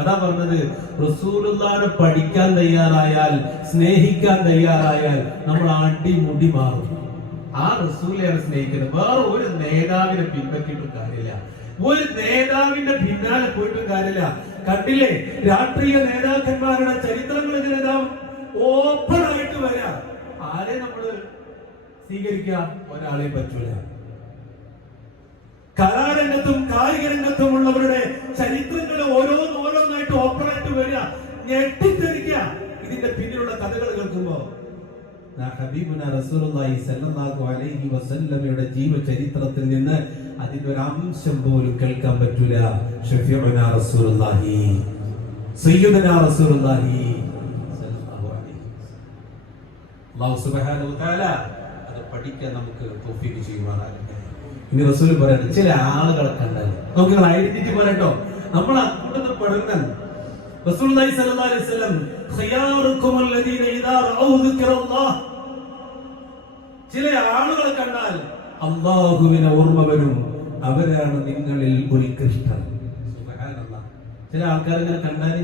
അതാ പറഞ്ഞത്, റസൂലുള്ളാഹിനെ പഠിക്കാൻ തയ്യാറായാൽ, സ്നേഹിക്കാൻ തയ്യാറായാൽ നമ്മൾ അടിമുടി മാറും. ആ റസൂലിനെയാണ് സ്നേഹിക്കുന്നത്. വേറെ ഒരു നേതാവിനെ പിൻപറ്റിയിട്ടും കാര്യമില്ല, ഒരു നേതാവിന്റെ പിന്നാലെ പോയിട്ടും കാര്യമില്ല. കണ്ടില്ലേ, രാഷ്ട്രീയ നേതാക്കന്മാരുടെ ചരിത്രങ്ങൾ നേതാവ് ഓപ്പൺ ആയിട്ട് വരാം. ആരെ നമ്മള് സ്വീകരിക്കുക? ഒരാളെയും പറ്റൂല. കലാരംഗത്തും കായിക രംഗത്തും ഉള്ളവരുടെ ചരിത്രങ്ങൾ ഓരോന്നായിട്ട് ഓപ്പൺ ആയിട്ട് വരിക, ഞെട്ടിത്തെറിക്കുക ഇതിന്റെ പിന്നിലുള്ള കഥകൾ കേൾക്കുമ്പോ. റസൂലുള്ളാഹിയുടെ ജീവചരിത്രത്തിൽ നിന്ന് അതിന്റെ ഒരു അംശം പോലും കേൾക്കാൻ പറ്റൂല. ഷഫീഉനാ റസൂലുള്ളാഹി സയ്യിദുനാ റസൂലുള്ളാഹി സല്ലല്ലാഹു അലൈഹി വസല്ലം. അല്ലാഹു സുബ്ഹാനഹു വ തആല അത് പഠിക്കാൻ നമുക്ക് തൗഫീഖ് ചെയ്യുമാറാകട്ടെ. ഇനി റസൂൽ പറയുന്നത് ചില ആളുകളെ കണ്ടാൽ നമുക്ക് ഐഡന്റിറ്റി പറയട്ടോ, നമ്മൾ അക്കൂട്ടത്തിൽ പെടുന്ന റസൂലുള്ളാഹി സ്വല്ലല്ലാഹു അലൈഹി വസല്ലം ഖിയാറുകും അല്ലദീന ഇദാ റഅൂ ദിക്റല്ലാഹ്, ചില ആളുകളെ കണ്ടാൽ അല്ലാഹുവിനെ ഓർമ്മ വരും, അവരാണ് നിങ്ങളിൽ ഉത്കൃഷ്ടൻ. സുബ്ഹാനല്ലാഹ്. ചില ആൾക്കാർ ഇങ്ങനെ കണ്ടാൽ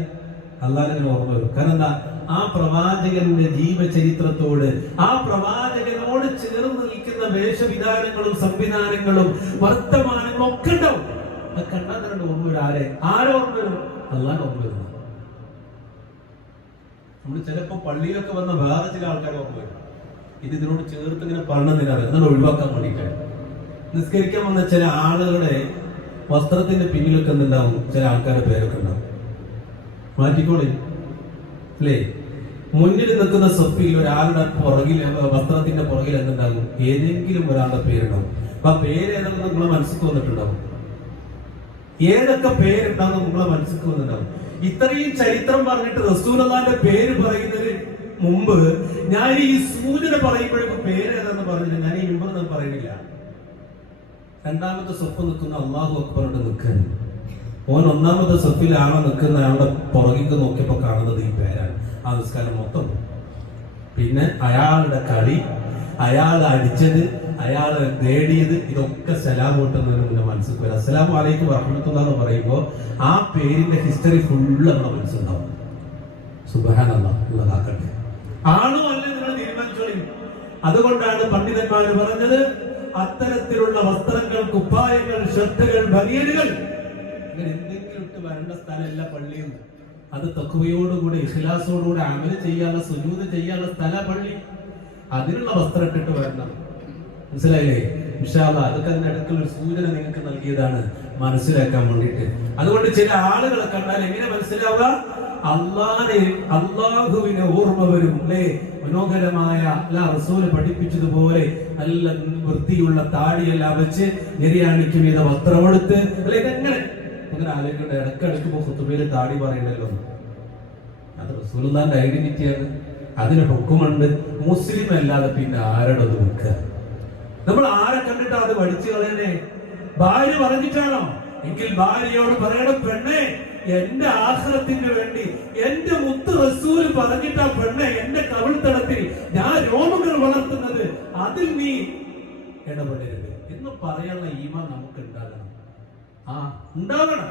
അല്ലാഹുവിനെ ഓർമ്മ വരും. കാരണം എന്താ? ആ പ്രവാചകന്റെ ജീവചരിത്രത്തോട്, ആ പ്രവാചകനോട് ചേർന്ന് നിൽക്കുന്ന വേഷവിധാനങ്ങളും സംവിധാനങ്ങളും വർത്തമാനങ്ങളും ഒക്കെ ഉണ്ടാവും. അത് കണ്ടാൽ തന്നെ ഓർമ്മ വരും. ആരോർമ്മ വരും? അല്ലാഹുവിനെ ഓർമ്മ വരും. നമ്മൾ ചിലപ്പോ പള്ളിയിലൊക്കെ വന്ന വേറെ ചില ആൾക്കാർ ഓർമ്മ വരും. ഇതിനോട് ചേർത്ത് ഇങ്ങനെ പറഞ്ഞതിനാണ് എന്നാൽ ഒഴിവാക്കാൻ വേണ്ടിയിട്ടാണ്. നിസ്കരിക്കാൻ വന്ന ചില ആളുകളുടെ വസ്ത്രത്തിന്റെ പിന്നിലൊക്കെ എന്തുണ്ടാവും? ചില ആൾക്കാരുടെ പേരൊക്കെ ഉണ്ടാവും. മാറ്റിക്കോളി അല്ലേ? മുന്നിൽ നിൽക്കുന്ന സ്വപ്പിൽ ഒരാളുടെ പുറകിൽ, വസ്ത്രത്തിന്റെ പുറകിൽ എന്തുണ്ടാകും? ഏതെങ്കിലും ഒരാളുടെ പേരുണ്ടാവും. അപ്പൊ ആ പേര് ഏതെങ്കിലും നിങ്ങളെ മനസ്സിൽ വന്നിട്ടുണ്ടാവും. ഏതൊക്കെ പേരുണ്ടാകും നിങ്ങളെ മനസ്സിൽ വന്നിട്ടുണ്ടാവും. ഇത്രയും ചരിത്രം പറഞ്ഞിട്ട് റസൂലുള്ളാഹിന്റെ പേര് പറയുന്നതിന് മുമ്പ് ഞാൻ ഈ സൂചന പറയുമ്പോഴേക്കും പേര് ഏതാന്ന് പറഞ്ഞില്ല. ഞാൻ ഈ മുമ്പ് പറയുന്നില്ല. രണ്ടാമത്തെ സ്വപ്പ് നിൽക്കുന്ന അല്ലാഹു അക്ബറിന്റെ നിൽക്കാൻ, ഓൻ ഒന്നാമത്തെ സ്വപ്പിലാണോ നിൽക്കുന്ന ആളുടെ പുറകിക്ക് നോക്കിയപ്പോ കാണുന്നത് ഈ പേരാണ്. ആ നിസ്കാരം മൊത്തം. പിന്നെ അയാളുടെ കളി, അയാൾ അടിച്ചത്, അയാൾ നേടിയത്, ഇതൊക്കെ സലാം കൂട്ടുന്നതിന് മുന്നേ മനസ്സിൽ വരും. അസ്സലാമു അലൈക്കും വറഹ്മത്തുള്ളാഹി എന്ന് പറയുമ്പോൾ ആ പേരിന്റെ ഹിസ്റ്ററി ഫുള്ള് നമ്മുടെ മനസ്സിലുണ്ടാവും. സുബ്ഹാനല്ലാഹ്, ഉള്ളതാക്കട്ടെ. ആണോ അല്ലേ നിങ്ങൾ തീരുമാനിച്ചോളി. അതുകൊണ്ടാണ് പണ്ഡിതന്മാർ പറഞ്ഞത്, അത്തരത്തിലുള്ള വസ്ത്രങ്ങൾ, കുപ്പായങ്ങൾ, ഷർട്ടുകൾ, ബനിയനുകൾ ഇങ്ങനെ എന്തെങ്കിലും ഇട്ട് വരേണ്ട സ്ഥലമല്ല പള്ളിയിൽ. അത് തഖ്വയോടുകൂടി ഇഖ്ലാസോടുകൂടി അമൽ ചെയ്യാനുള്ള, സുജൂദ് ചെയ്യാനുള്ള സ്ഥല പള്ളി. അതിനുള്ള വസ്ത്രം ഇട്ടിട്ട് വരണം. മനസ്സിലായില്ലേ? ഇൻഷാ അല്ലാഹ് അതൊക്കെ അതിന്റെ അടുത്തുള്ള ഒരു സൂചന നിങ്ങൾക്ക് നൽകിയതാണ് മനസ്സിലാക്കാൻ വേണ്ടിയിട്ട്. അതുകൊണ്ട് ചില ആളുകളെ കണ്ടാൽ എങ്ങനെ മനസ്സിലാവുക? അള്ളാഹുവിനെ ഓർമ്മ വരും. അല്ലേ? മനോഹരമായ റസൂൽ പഠിപ്പിച്ചതുപോലെ നല്ല വൃത്തിയുള്ള താടിയെല്ലാം വെച്ച് നിര്യാണിക്കും ചെയ്ത വസ്ത്രമെടുത്ത്, അല്ലെ? ഇതെങ്ങനെ അങ്ങനെ ആലോചിക്കട്ടെ. ഇടക്കിടക്ക് ഖുതുബയിൽ താടി പറയണ്ടല്ലോ. അത് റസൂലുള്ളാഹിന്റെ ഐഡന്റിറ്റിയാണ്. അതിന് ഹുക്കുമുണ്ട്. മുസ്ലിം അല്ലാതെ പിന്നെ ആരുടെ അത് വെക്കുക? നമ്മൾ ആരെ കണ്ടിട്ടാ അത് വടിച്ചു കളയണേ? ഭാര്യ പറഞ്ഞിട്ടാണോ? എങ്കിൽ ഭാര്യയോട് പറയണം, പെണ്ണെ, എന്റെ ആഖിറത്തിന് വേണ്ടി എന്റെ മുത്ത് റസൂൽ പറഞ്ഞിട്ടാ പെണ്ണെ എന്റെ കവിൾത്തടത്തിൽ ഞാൻ രോമങ്ങൾ വളർത്തുന്നത്, അതിൽ നീ ഇടപെടരുത് എന്ന് പറയാനുള്ള ഈമാൻ നമുക്ക് ഉണ്ടാകണം. ഉണ്ടാകണം.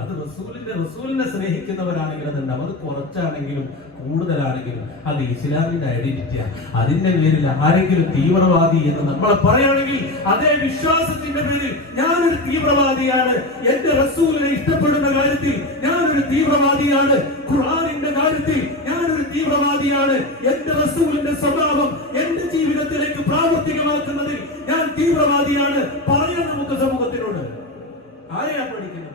അത് റസൂലിനെ സ്നേഹിക്കുന്നവരാണെങ്കിലും അതുണ്ടാവും. അത് കുറച്ചാണെങ്കിലും കൂടുതലാണെങ്കിലും അത് ഇസ്ലാമിന്റെ ഐഡന്റിറ്റിയാണ്. അതിന്റെ പേരിൽ ആരെങ്കിലും തീവ്രവാദി എന്ന് നമ്മളെ പറയുകയാണെങ്കിൽ അതേ വിശ്വാസത്തിന്റെ പേരിൽ ഞാനൊരു തീവ്രവാദിയാണ്, എന്റെ റസൂലിനെ ഇഷ്ടപ്പെടുന്ന കാര്യത്തിൽ ഞാനൊരു തീവ്രവാദിയാണ്, ഖുർആനിന്റെ കാര്യത്തിൽ ഞാനൊരു തീവ്രവാദിയാണ്, എന്റെ റസൂലിന്റെ സ്വഭാവം എന്റെ ജീവിതത്തിലേക്ക് പ്രാവർത്തികമാക്കുന്നതിൽ ഞാൻ തീവ്രവാദിയാണ് പറയാൻ നമുക്ക് സമൂഹത്തിനോട്. ആരെയാ പഠിക്കുന്നത്?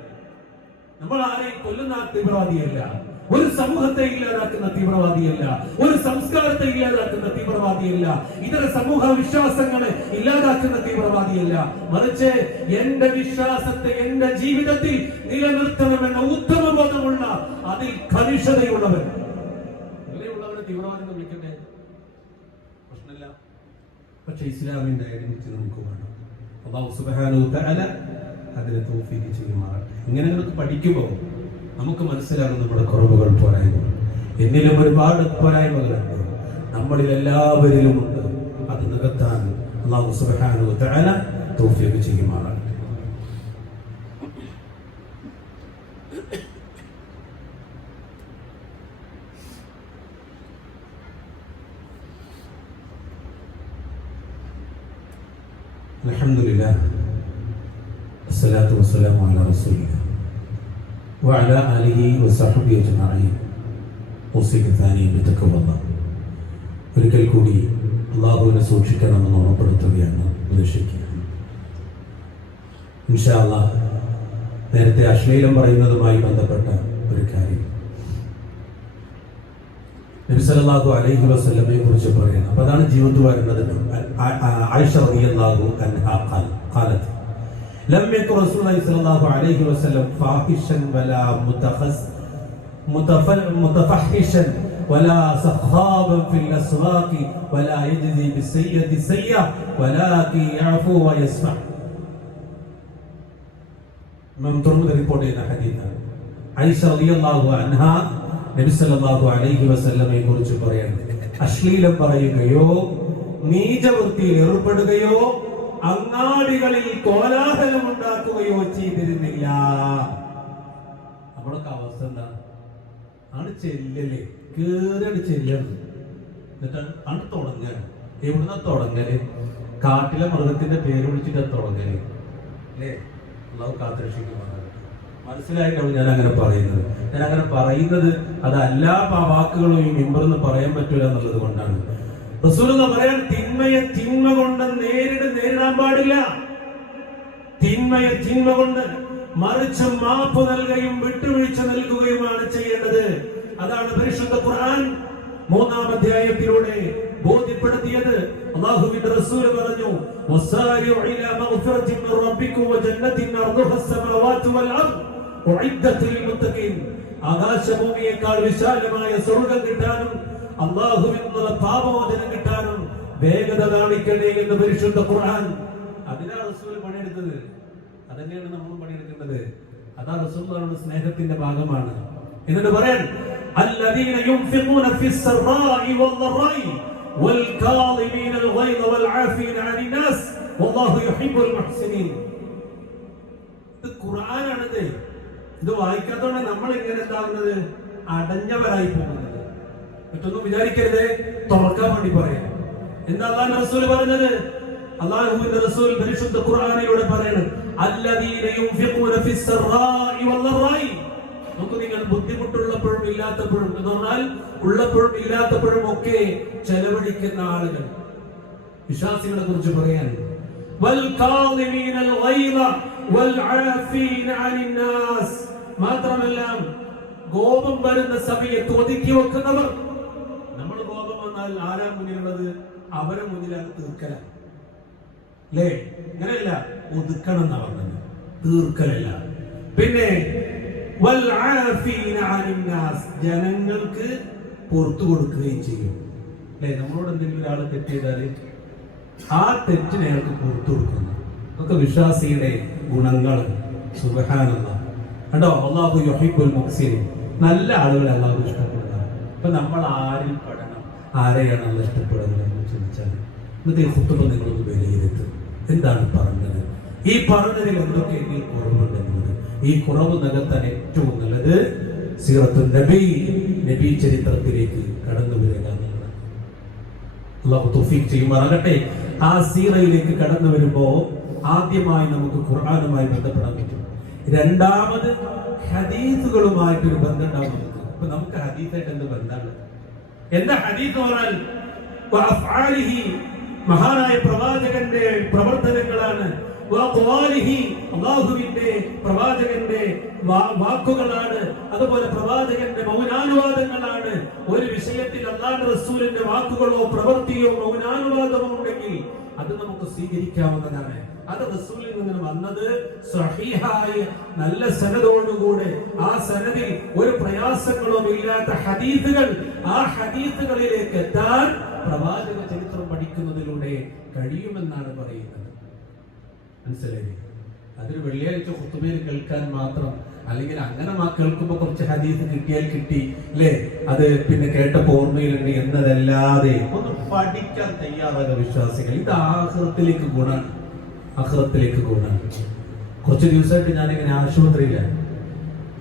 നമ്മൾ ആരെയും കൊല്ലുന്ന തീവ്രവാദിയല്ല, ഒരു സമൂഹത്തെ ഇല്ലാതാക്കുന്ന തീവ്രവാദിയല്ല, ഒരു സംസ്കാരത്തെ ഇല്ലാതാക്കുന്ന തീവ്രവാദിയല്ല, ഇതര സമൂഹ വിശ്വാസങ്ങളെ ഇല്ലാതാക്കുന്ന തീവ്രവാദിയല്ല. മറിച്ച് എന്റെ വിശ്വാസത്തെ എന്റെ ജീവിതത്തിൽ നിലനിർത്തണമെന്ന ഉത്തമ ബോധമുള്ള, അതിൽ കണിഷ്ഠതയുള്ളവൻ, അങ്ങനെയുള്ളവരെ തീവ്രവാദി എന്ന് വിളിക്കട്ടെ, പ്രശ്നമില്ല. പക്ഷെ ഇസ്ലാമിന്റെ ഐഡന്റിറ്റി നമുക്ക് വേണം. അല്ലാഹു സുബ്ഹാനഹു വ തആല അതിനെ തൗഫീഖ് ചെയ്യുമാറാകട്ടെ. ഇങ്ങനെ നമുക്ക് പഠിക്കുമ്പോൾ നമുക്ക് മനസ്സിലാകും നമ്മുടെ കുറവുകൾ, പോരായ്മകൾ. എന്നിലും ഒരുപാട് പോരായ്മകളുണ്ട്, നമ്മളിൽ എല്ലാവരിലും ഉണ്ട്. അത് നികത്താൻ അല്ലാഹു സുബ്ഹാനഹു വ തആല തൗഫീഖ് ചെയ്യുമാറാകട്ടെ. അൽഹംദുലില്ലാഹ് വസ്സലാത്തു വസ്സലാമു അലാ റസൂലില്ലാഹ് വഅലാ ആലിഹി വസഹ്ബിഹി അജ്മഈൻ. ഊസിക താനി ബിതഖ്വല്ലാഹ്. ഒരിക്കൽ കൂടി അള്ളാഹുവിനെ സൂക്ഷിക്കണമെന്ന് ഓർമ്മപ്പെടുത്തുകയാണ്, ഉപദേശിക്കുകയാണ്. ഇൻഷാ അല്ലാഹ് നേരത്തെ അശ്ലീലം പറയുന്നതുമായി ബന്ധപ്പെട്ട ഒരു കാര്യം നബി സല്ലല്ലാഹു അലൈഹി വസല്ലമയെ കുറിച്ച് പറയണം. അപ്പോൾ അതാണ് ജീവിതത്തിൽ വരുന്നത്. ആയിഷ റളിയല്ലാഹു അൻഹാ ഖാലത്ത് ലം യകുൻ റസൂലുള്ളാഹി സ്വല്ലല്ലാഹു അലൈഹി വസല്ലം ഫാഹിഷൻ വലാ മുതഫഹിഷൻ വലാ സഖാബൻ ഫിൽ അസ്വാഖി വലാ യജ്സി ബിസയ്യത്തി സയ്യ വലാകി യഅഫു വയസ്ഫ. ഇമാം തുർമുദി റിപ്പോർട്ട് ചെയ്യുന്ന ഹദീസാണ്. ആയിഷ റളിയല്ലാഹു അൻഹാ നബി സല്ലല്ലാഹു അലൈഹി വസല്ലമയെ കുറിച്ച് പറയുന്നത്, അശ്ലീലം പറയുകയോ നീചവൃത്തിയിൽ ഏർപ്പെടുകയോ അങ്ങാടികളിൽ കോലാഹലം ഉണ്ടാക്കുകയോ ചെയ്തിരുന്നില്ല. നമ്മളൊക്കെ അവസ്ഥ എന്താണ്? ആണ് ചെല്ലല്ലേ, കേറിയാണ് ചെല്ലാണ്, എന്നിട്ട് ആണ് തുടങ്ങാണ്. എവിടുന്ന തുടങ്ങല്? കാട്ടിലെ മൃഗത്തിന്റെ പേര് വിളിച്ചിട്ട് തുടങ്ങല് അല്ലേ? അള്ളാഹു കാത്തുരക്ഷിക്കുമാറാകട്ടെ. മനസ്സിലായിട്ടാണ് ഞാൻ അങ്ങനെ പറയുന്നത്. ഞാൻ അങ്ങനെ പറയുന്നത് അത് എല്ലാ വാക്കുകളും ഈ മിമ്പറെന്ന് പറയാൻ പറ്റൂല എന്നുള്ളത് കൊണ്ടാണ്. റസൂലുള്ളാഹി പറയാൻ, തിന്മയെ തിന്മ കൊണ്ട് നേരിടാൻ പാടില്ല. തിന്മയെ തിന്മ കൊണ്ട് മറിച്ച് മാപ്പ് നൽകുകയും വിട്ടുവീഴ്ച നൽകുകയുമാണ് ചെയ്യേണ്ടത്. അതാണ് പരിശുദ്ധ ഖുർആൻ 3-ാം അധ്യായത്തിലൂടെ ബോധ്യപ്പെടുത്തിയത്. അല്ലാഹുവിന്റെ റസൂൽ പറഞ്ഞു, വസാരിഉ ഇലാ മഗ്ഫിറത്തിൻ മിർ റബ്ബിക്കും വജന്നത്തിൻ അർദുഹാ അസ്സമാവാതു വൽ അർദ് ഉഇദ്ദത് ലിൽ മുത്തഖീൻ. ആകാശഭൂമിയേക്കാൾ വിശാലമായ സ്വർഗ്ഗം കിട്ടാനും അല്ലാഹുവിൽ നിന്നുള്ള പാപമോചനം കിട്ടാനും വേഗത കാണിക്കണേ എന്ന് പരിശുദ്ധ ഖുർആൻ. അതിനാണ് റസൂൽ പണിയെടുത്തത്. അതന്നെയാണ് നമ്മൾ പണിയെടുക്കേണ്ടത്. അതാ റസൂലുള്ളാഹിയുടെ സ്നേഹത്തിന്റെ ഭാഗമാണ്. എന്നിട്ട് പറയാൻ, الذين ينفقون في السراء والضراء والكاظمين الغيظ والعافين عن الناس والله يحب المحسنين. ഇത് ഖുർആനാണിത്. ഇത് വായിക്കാത്തതുകൊണ്ട് നമ്മൾ എങ്ങനെ എന്താകുന്നത്? അടഞ്ഞവരായി പോകുന്നത്. മറ്റൊന്നും വിചാരിക്കരുത്, തുറക്കാൻ വേണ്ടി പറയാം. എന്താ അല്ലാഹുവിന്റെ റസൂൽ പറഞ്ഞത്? അല്ലാഹുവിന്റെ റസൂൽ പരിശുദ്ധ ഖുർആനിലൂടെ പറയുന്നത്, الذين ينفقون في السراء والضراء. നമുക്ക് നിങ്ങൾ ബുദ്ധിമുട്ടുള്ളപ്പോഴും ഇല്ലാത്തപ്പോഴും എന്ന് പറഞ്ഞാൽ ഉള്ളപ്പോഴും ഇല്ലാത്തപ്പോഴും ഒക്കെ ചെലവഴിക്കുന്ന ആളുകൾ, വിശ്വാസികളെ കുറിച്ച് പറയാൻ, മാത്രമല്ല കോപം വരുന്ന സമയത്ത് ഒതുക്കി വെക്കുന്നവർ. നമ്മൾ കോപം വന്നാൽ ആരാ മുന്നിലുള്ളത്? അവരെ മുന്നിലാണ് തീർക്കല അല്ലേ? അങ്ങനെയല്ല, ഒതുക്കണം എന്നാ പറഞ്ഞത്, തീർക്കലല്ല. പിന്നെ ജനങ്ങൾക്ക് പുറത്തു കൊടുക്കുകയും ചെയ്യും അല്ലെ? നമ്മളോട് എന്തെങ്കിലും ഒരാൾ തെറ്റ് ചെയ്താൽ ആ തെറ്റിനെ അയാൾക്ക് പുറത്തു കൊടുക്കുന്നു. അതൊക്കെ വിശ്വാസിയുടെ ഗുണങ്ങൾ. സുബ്ഹാനല്ലാഹ് കണ്ടോ? അല്ലാഹു യുഹിബ്ബുൽ മുഹ്സിനീൻ. നല്ല ആളുകളെ അല്ലാഹു ഇഷ്ടപ്പെടുന്നതാണ്. അപ്പൊ നമ്മൾ ആരിൽ പെടണം, ആരെയാണ് അല്ലാഹു ഇഷ്ടപ്പെടുന്നത് എന്ന് ചോദിച്ചാൽ ഇന്നത്തെ ഖുത്ബ നിങ്ങളൊന്ന് വിലയിരുത്തും. എന്താണ് പറഞ്ഞത്? ഈ പറഞ്ഞതിൽ എന്തൊക്കെയെങ്കിലും കുറവുണ്ടെന്നത്. ഈ കുറവ് നികത്താൻ ഏറ്റവും നല്ലത് സീറത്തുൻ നബി ചരിത്രത്തിലേക്ക് കടന്നു വരിക എന്നുള്ളതാണ്. അല്ലാഹു തൗഫീഖ് ചെയ്യുമാറാകട്ടെ. ആ സീറയിലേക്ക് കടന്നു വരുമ്പോ ആദ്യമായി നമുക്ക് ഖുർആനുമായി ബന്ധപ്പെടാൻ പറ്റും. രണ്ടാമത് ഹദീസുകളുമായിട്ടൊരു ബന്ധം ഉണ്ടാവും നമുക്ക്. അപ്പൊ നമുക്ക് ഹദീസായിട്ട് എന്ത് ബന്ധമാണ്? എന്താ ഹദീസ് പറഞ്ഞാൽ? മഹാനായ പ്രവാചകന്റെ പ്രവർത്തനങ്ങളാണ്. അല്ലാഹുവിന്റെ പ്രവാചകന്റെ വാക്കുകളാണ്. അതുപോലെ പ്രവാചകന്റെ മൗനാനുവാദങ്ങളാണ്. ഒരു വിഷയത്തിൽ അല്ലാഹുവിന്റെ റസൂലിന്റെ വാക്കുകളോ പ്രവൃത്തിയോ മൗനാനുവാദമോ ഉണ്ടെങ്കിൽ അത് നമുക്ക് സ്വീകരിക്കാവുന്നതാണ്. അത് റസൂലിൽ നിന്ന് വന്നത് സ്വഹീഹായ നല്ല സനദോടുകൂടെ, ആ സനദിൽ ഒരു പ്രയാസങ്ങളും ഇല്ലാത്ത ഹദീസുകൾ, ആ ഹദീസുകളിലേക്ക് എത്താൻ പ്രവാചക ചരിത്രം പഠിക്കുന്നതിലൂടെ കഴിയുമെന്നാണ് പറയുന്നത്. മനസ്സിലായി? അതൊരു വെള്ളിയാഴ്ച ഖുത്ബയിൽ കേൾക്കാൻ മാത്രം, അല്ലെങ്കിൽ അങ്ങനെ കേൾക്കുമ്പോൾ കുറച്ച് ഹദീസ് കിട്ടിയാൽ കിട്ടി അല്ലേ, അത് പിന്നെ കേട്ടപ്പോൾ ഓർമ്മയിലുണ്ട് എന്നതല്ലാതെ ഒന്ന് പഠിക്കാൻ തയ്യാറാകുക വിശ്വാസികൾ. ഇത് ആഖിറത്തിലേക്ക് ഗുണാണ്, ആഖിറത്തിലേക്ക് ഗുണാണ്. കുറച്ച് ദിവസമായിട്ട് ഞാനിങ്ങനെ ആശുപത്രിയിലാണ്,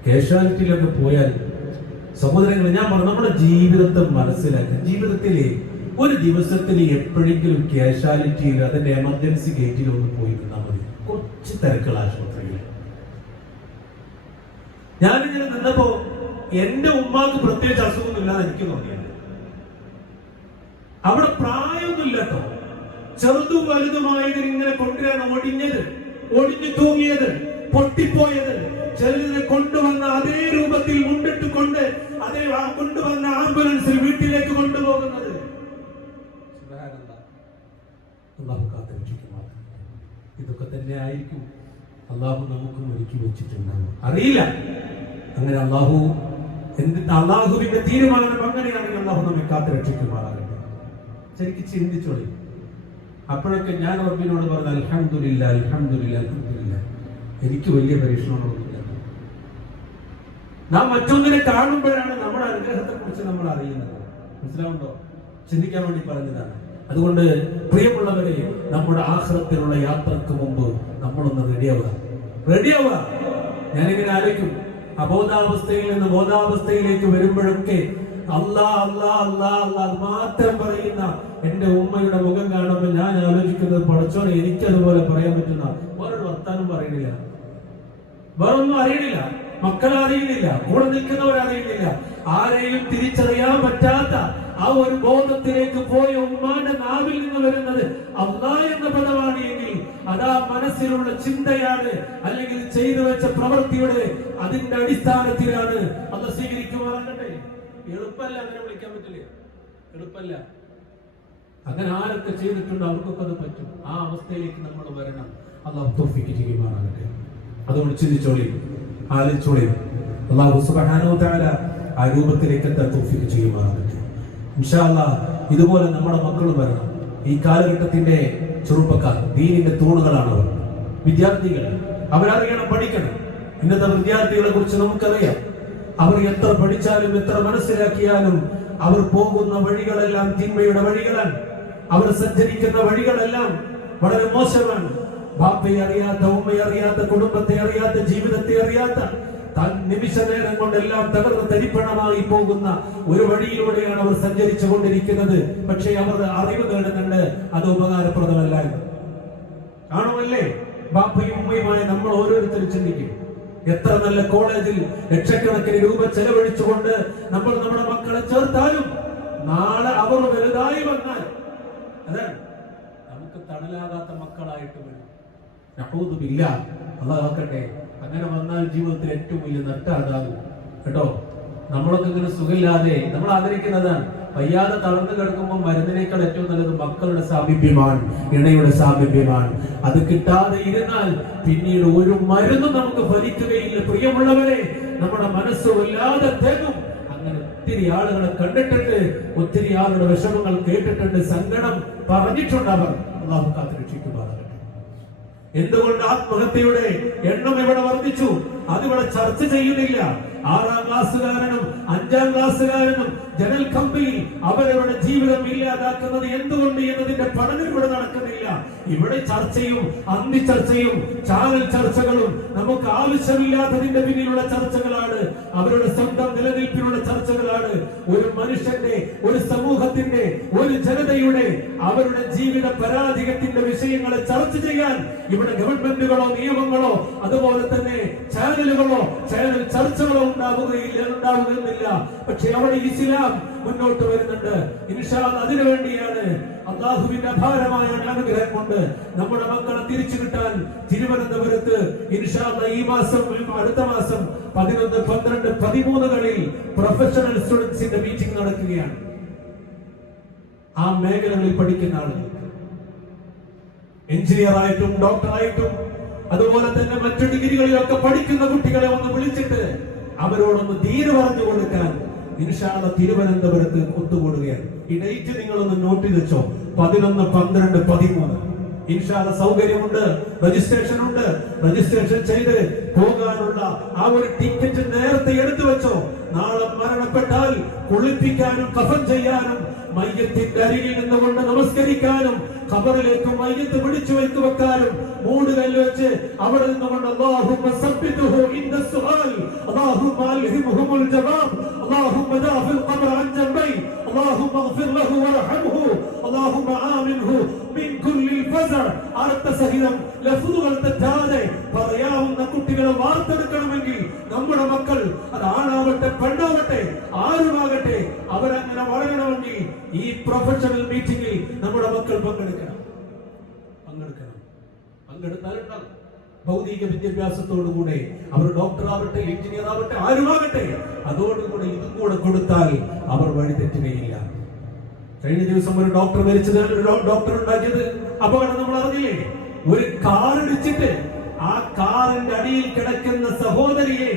കാഷ്വാലിറ്റിയിലൊക്കെ പോയാൽ സഹോദരങ്ങൾ, ഞാൻ പറഞ്ഞു നമ്മുടെ ജീവിതത്തെ മനസ്സിലാക്കുക. ജീവിതത്തിലെ ഒരു ദിവസത്തിന് എപ്പോഴെങ്കിലും കാഷ്വാലിറ്റിയിൽ അതിന്റെ എമർജൻസി ഗേറ്റിൽ ഒന്ന് പോയി നിന്നാൽ മതി. കുറച്ച് തിരക്കുള്ള ആശുപത്രിയിൽ ഞാനിങ്ങനെ നിന്നപ്പോ എന്റെ ഉമ്മാക്ക് പ്രത്യേകിച്ച് അസുഖമൊന്നുമില്ലാതെ എനിക്ക് തോന്നിയത്. അവിടെ പ്രായമൊന്നുമില്ല കേട്ടോ. ചെറുതും വലുതുമായതിന് ഇങ്ങനെ കൊണ്ടുവരാൻ ഒടിഞ്ഞു തൂങ്ങിയത്, പൊട്ടിപ്പോയത്, ചിലതിനെ കൊണ്ടുവന്ന അതേ രൂപത്തിൽ മുണ്ടിട്ട് കൊണ്ട് അതേ കൊണ്ടുവന്ന ആംബുലൻസിൽ വീട്ടിലേക്ക് കൊണ്ടുപോകുന്നത്. അള്ളാഹു കാത്തുരക്ഷിക്കുമാർ. ഇതൊക്കെ തന്നെ ആയിരിക്കും അള്ളാഹു നമുക്കും ഒരുക്കി വെച്ചിട്ടുണ്ടാകും, അറിയില്ല. അങ്ങനെ അള്ളാഹുവിന്റെ തീരുമാനം അങ്ങനെയാണെങ്കിൽ അള്ളാഹു നമ്മെ കാത്തുരക്ഷിക്കുമാറാകട്ടെ. ശരിക്കും ചിന്തിച്ചോളി. അപ്പോഴൊക്കെ ഞാൻ റബ്ബിനോട് പറഞ്ഞ അൽഹംദുലില്ലാ അൽഹംദുലില്ലാ അൽഹംദുലില്ലാ, എനിക്ക് വലിയ പരീക്ഷണങ്ങളൊന്നുമില്ല. നാം മറ്റൊന്നിനെ കാണുമ്പോഴാണ് നമ്മുടെ അനുഗ്രഹത്തെ കുറിച്ച് നമ്മൾ അറിയുന്നത്. മനസ്സിലാവുണ്ടോ? ചിന്തിക്കാൻ വേണ്ടി പറഞ്ഞതാണ്. അതുകൊണ്ട് പ്രിയമുള്ളവരെ, നമ്മുടെ ആഖിറത്തിലുള്ള യാത്രക്ക് മുമ്പ് നമ്മളൊന്ന് റെഡിയാവുക. ഞാനിങ്ങനെ ആലോചിക്കും, അബോധാവസ്ഥയിൽ നിന്ന് ബോധാവസ്ഥയിലേക്ക് വരുമ്പോഴൊക്കെ അല്ലാ അല്ലാ അല്ലാ അല്ലാ മാത്രം പറയുന്ന എന്റെ ഉമ്മയുടെ മുഖം കാണുമ്പോൾ ഞാൻ ആലോചിക്കുന്നത്, പടച്ചോനെ എനിക്കതുപോലെ പറയാൻ പറ്റുന്ന വേറൊരു വർത്താനം പറയണില്ല, വേറൊന്നും അറിയണില്ല, മക്കളെ അറിയുന്നില്ല, കൂടെ നിൽക്കുന്നവരറിയുന്നില്ല, ആരെയും തിരിച്ചറിയാൻ പറ്റാത്ത ആ ഒരു ബോധത്തിലേക്ക് പോയ ഉമ്മാന്റെ നാവിൽ നിന്ന് വരുന്നത് അല്ലാ എന്ന പദമാണ് എങ്കിൽ അതാ മനസ്സിലുള്ള ചിന്തയാണ്, അല്ലെങ്കിൽ ചെയ്തു വെച്ച പ്രവൃത്തിയുടെ അതിന്റെ അടിസ്ഥാനത്തിലാണ്. അത് സ്വീകരിക്കുവാറാകട്ടെ. എളുപ്പമല്ല, അങ്ങനെ വിളിക്കാൻ പറ്റില്ല, എളുപ്പമല്ല. അങ്ങനെ ആരൊക്കെ ചെയ്തിട്ടുണ്ട് അവർക്കൊക്കെ അത് പറ്റും. ആ അവസ്ഥയിലേക്ക് നമ്മൾ വരണം. അല്ലാഹു തൗഫീഖ് ചെയ്യുമാറാകട്ടെ. അതുകൊണ്ട് ചിന്തിച്ചോളി, ആലോചിച്ചോളി. അല്ലാഹു സുബ്ഹാനഹു വ തആല ആ രൂപത്തിലേക്ക് എത്താൻ തൗഫീഖ് ചെയ്യുമാറാകട്ടെ. ഇൻഷാ അല്ലാഹ് ഇതുപോലെ നമ്മുടെ മക്കൾ വരണം. ഈ കാലഘട്ടത്തിന്റെ ചെറുപ്പക്കാർ ദീനിന്റെ തൂണുകളാണ് അവർ. വിദ്യാർത്ഥികൾ അവരറിയണം, പഠിക്കണം. ഇന്നത്തെ വിദ്യാർത്ഥികളെ കുറിച്ച് നമുക്കറിയാം. അവർ എത്ര പഠിച്ചാലും എത്ര മനസ്സിലാക്കിയാലും അവർ പോകുന്ന വഴികളെല്ലാം തിന്മയുടെ വഴികളാണ്. അവർ സഞ്ചരിക്കുന്ന വഴികളെല്ലാം വളരെ മോശമാണ്. ബാപ്പയെ അറിയാത്ത, ഉമ്മയെ അറിയാത്ത, കുടുംബത്തെ അറിയാത്ത, ജീവിതത്തെ അറിയാത്ത, താൻ നിമിഷ നേരം കൊണ്ടെല്ലാം തകർന്ന് തരിപ്പണമായി പോകുന്ന ഒരു വഴിയിലൂടെയാണ് അവർ സഞ്ചരിച്ചു കൊണ്ടിരിക്കുന്നത്. പക്ഷേ അവർ അറിവ് നേടുന്നുണ്ട്, അത് ഉപകാരപ്രദമല്ല എന്ന് കാണുമല്ലേ? ബാപ്പയും ഉമ്മയുമായ നമ്മൾ ഓരോരുത്തരും ചിന്തിക്കും, എത്ര നല്ല കോളേജിൽ ലക്ഷക്കണക്കിന് രൂപ ചെലവഴിച്ചുകൊണ്ട് നമ്മൾ നമ്മുടെ മക്കളെ ചേർത്താലും നാളെ അവർ വലുതായി വന്നാൽ അതാണ് നമുക്ക് തണലാകാത്ത മക്കളായിട്ട് വരും. അല്ലാഹു ആക്കട്ടെ. അങ്ങനെ വന്നാൽ ജീവിതത്തിൽ ഏറ്റവും വലിയ നഷ്ടമാകും കേട്ടോ. നമ്മളൊക്കെ ഇങ്ങനെ സുഖമില്ലാതെ നമ്മൾ ആദരിക്കുന്നതാണ്. വയ്യാതെ തളർന്നു കിടക്കുമ്പോൾ മരുന്നിനേക്കാൾ ഏറ്റവും നല്ലത് മക്കളുടെ സാമീപ്യമാണ്, ഇണയുടെ സാമീപ്യമാണ്. അത് കിട്ടാതെ ഇരുന്നാൽ പിന്നീട് ഒരു മരുന്നും നമുക്ക് ഫലിക്കുകയില്ല. പ്രിയമുള്ളവരെ, നമ്മുടെ മനസ്സ് വല്ലാതെ തേങ്ങും. അങ്ങനെ ഒത്തിരി ആളുകളെ കണ്ടിട്ടുണ്ട്, ഒത്തിരി ആളുകളുടെ വിഷമങ്ങൾ കേട്ടിട്ടുണ്ട്, സങ്കടം പറഞ്ഞിട്ടുണ്ട് അവർ. അല്ലാഹു കാത്തുരക്ഷിക്കുമാറാകട്ടെ. എന്തുകൊണ്ട് ആത്മഹത്യയുടെ എണ്ണം ഇവിടെ വർദ്ധിച്ചു? അതിവിടെ ചർച്ച ചെയ്യുന്നില്ല. 6ാം ക്ലാസ്സുകാരനും 5ാം ക്ലാസ്സുകാരനും ജനൽ കമ്പിയിൽ അവരവരുടെ ജീവിതം ഇല്ലാതാക്കുന്നത് എന്തുകൊണ്ട് എന്നതിന്റെ പഠനം ഇവിടെ നടക്കുന്നില്ല. ഇവിടെ ചർച്ചയും അന്തിച്ചർച്ചയും ചാനൽ ചർച്ചകളും നമുക്ക് ആവശ്യമില്ലാത്തതിന്റെ പിന്നിലുള്ള ചർച്ചകളാണ്. അവരുടെ സ്വന്തം നിലനിൽപ്പിനുള്ള ചർച്ചകളാണ്. ഒരു മനുഷ്യന്റെ, ഒരു സമൂഹത്തിന്റെ, ഒരു ജനതയുടെ അവരുടെ ജീവിത പരാജയത്തിന്റെ വിഷയങ്ങളെ ചർച്ച ചെയ്യാൻ ഇവിടെ ഗവൺമെന്റുകളോ നിയമങ്ങളോ അതുപോലെ തന്നെ ചാനലുകളോ ചാനൽ ചർച്ചകളോ ഉണ്ടാവുകയില്ല. പക്ഷെ അവിടെ ഇസ്ലാം മുന്നോട്ട് വരുന്നുണ്ട്. ഇൻഷാ അല്ലാഹ് അതിനു വേണ്ടിയാണ് അല്ലാഹുവിന്റെ അപാരമായ അനുഗ്രഹം കൊണ്ട് നമ്മുടെ മക്കളെ തിരിച്ചു കിട്ടാൻ തിരുവനന്തപുരത്ത് ഇൻഷാ അല്ലാഹ് ഈ മാസം, അടുത്ത മാസം 11, 12, 13 പ്രൊഫഷണൽ സ്റ്റുഡൻസിന്റെ മീറ്റിംഗ് നടക്കുകയാണ്. ആ മേഖലകളിൽ പഠിക്കുന്ന ആളുകൾ, എഞ്ചിനീയർ ആയിട്ടും ഡോക്ടറായിട്ടും അതുപോലെ തന്നെ മറ്റു ഡിഗ്രികളിലൊക്കെ പഠിക്കുന്ന കുട്ടികളെ ഒന്ന് വിളിച്ചിട്ട് അവരോടൊന്ന് ദീന് പറഞ്ഞു കൊടുക്കാൻ ഇൻഷാ അല്ലാഹ് തിരുവനന്തപുരത്ത് ഒത്തുകൂടുകയാണ്. ഈ ഡേറ്റ് നിങ്ങളൊന്ന് നോട്ട് ചെയ്ത് വെച്ചോ. 11, 12, 13 ഇൻഷാ അല്ലാഹ് സൗകര്യമുണ്ട്, രജിസ്ട്രേഷൻ ഉണ്ട്. രജിസ്ട്രേഷൻ ചെയ്ത് പോകാനുള്ള ആ ഒരു ടിക്കറ്റ് നേരത്തെ എടുത്തു വെച്ചോ. നാളെ മരണപ്പെട്ടാൽ കുളിപ്പിക്കാനും കഫൻ ചെയ്യാനും മയ്യത്തിന്റെ അരികിൽ നിന്നുകൊണ്ട് നമസ്കരിക്കാനും ഖബറിലേക്ക് മയ്യത്ത് പിടിച്ചു വെക്കാനും മൂടുകല്ല് വെച്ച് അവിടെ നിന്നുകൊണ്ട് അല്ലാഹുമ്മ സബ്ബിതുഹു ഇൻദ സുആൽ അല്ലാഹുമ്മ അൽഹിംഹുൽ ജവാബ് അല്ലാഹുമ്മ ദാഫിൽ ഖബർ അൻ ജംബൈ അല്ലാഹുമ്മ اغفر له وارحمه اللهم آمنه من كل الفزع. അർത്ഥസഹിതം ലഫ്ളുകൾ തെറ്റാതെ പറയാവുന്ന കുട്ടികളെ വാർത്തെടുക്കണമെങ്കിൽ നമ്മുടെ മക്കൾ, അത് ആണാവട്ടെ പെണ്ണാവട്ടെ ആരുമാകട്ടെ, അവരങ്ങനെ വളരണമെങ്കിൽ ഈ പ്രൊഫഷണൽ മീറ്റിംഗിൽ നമ്മുടെ മക്കൾ പങ്കെടുക്കണം. പങ്കെടുത്താലുണ്ടാകും. ഭൗതിക വിദ്യാഭ്യാസത്തോടുകൂടെ അവർ ഡോക്ടർ ആവട്ടെ, എഞ്ചിനീയർ ആവട്ടെ, ആരുമാകട്ടെ, അതോടുകൂടെ ഇതും കൂടെ കൊടുത്താൽ അവർ വഴി തെറ്റുകയില്ല. കഴിഞ്ഞ ദിവസം ഒരു ഡോക്ടർ മരിച്ചത്, ഡോക്ടർ ഉണ്ടാക്കിയത് അപകടം നമ്മൾ അറിഞ്ഞില്ലേ? ഒരു കാർ ഇടിച്ചിട്ട് ആ കാറിന്റെ അടിയിൽ കിടക്കുന്ന സഹോദരിയെ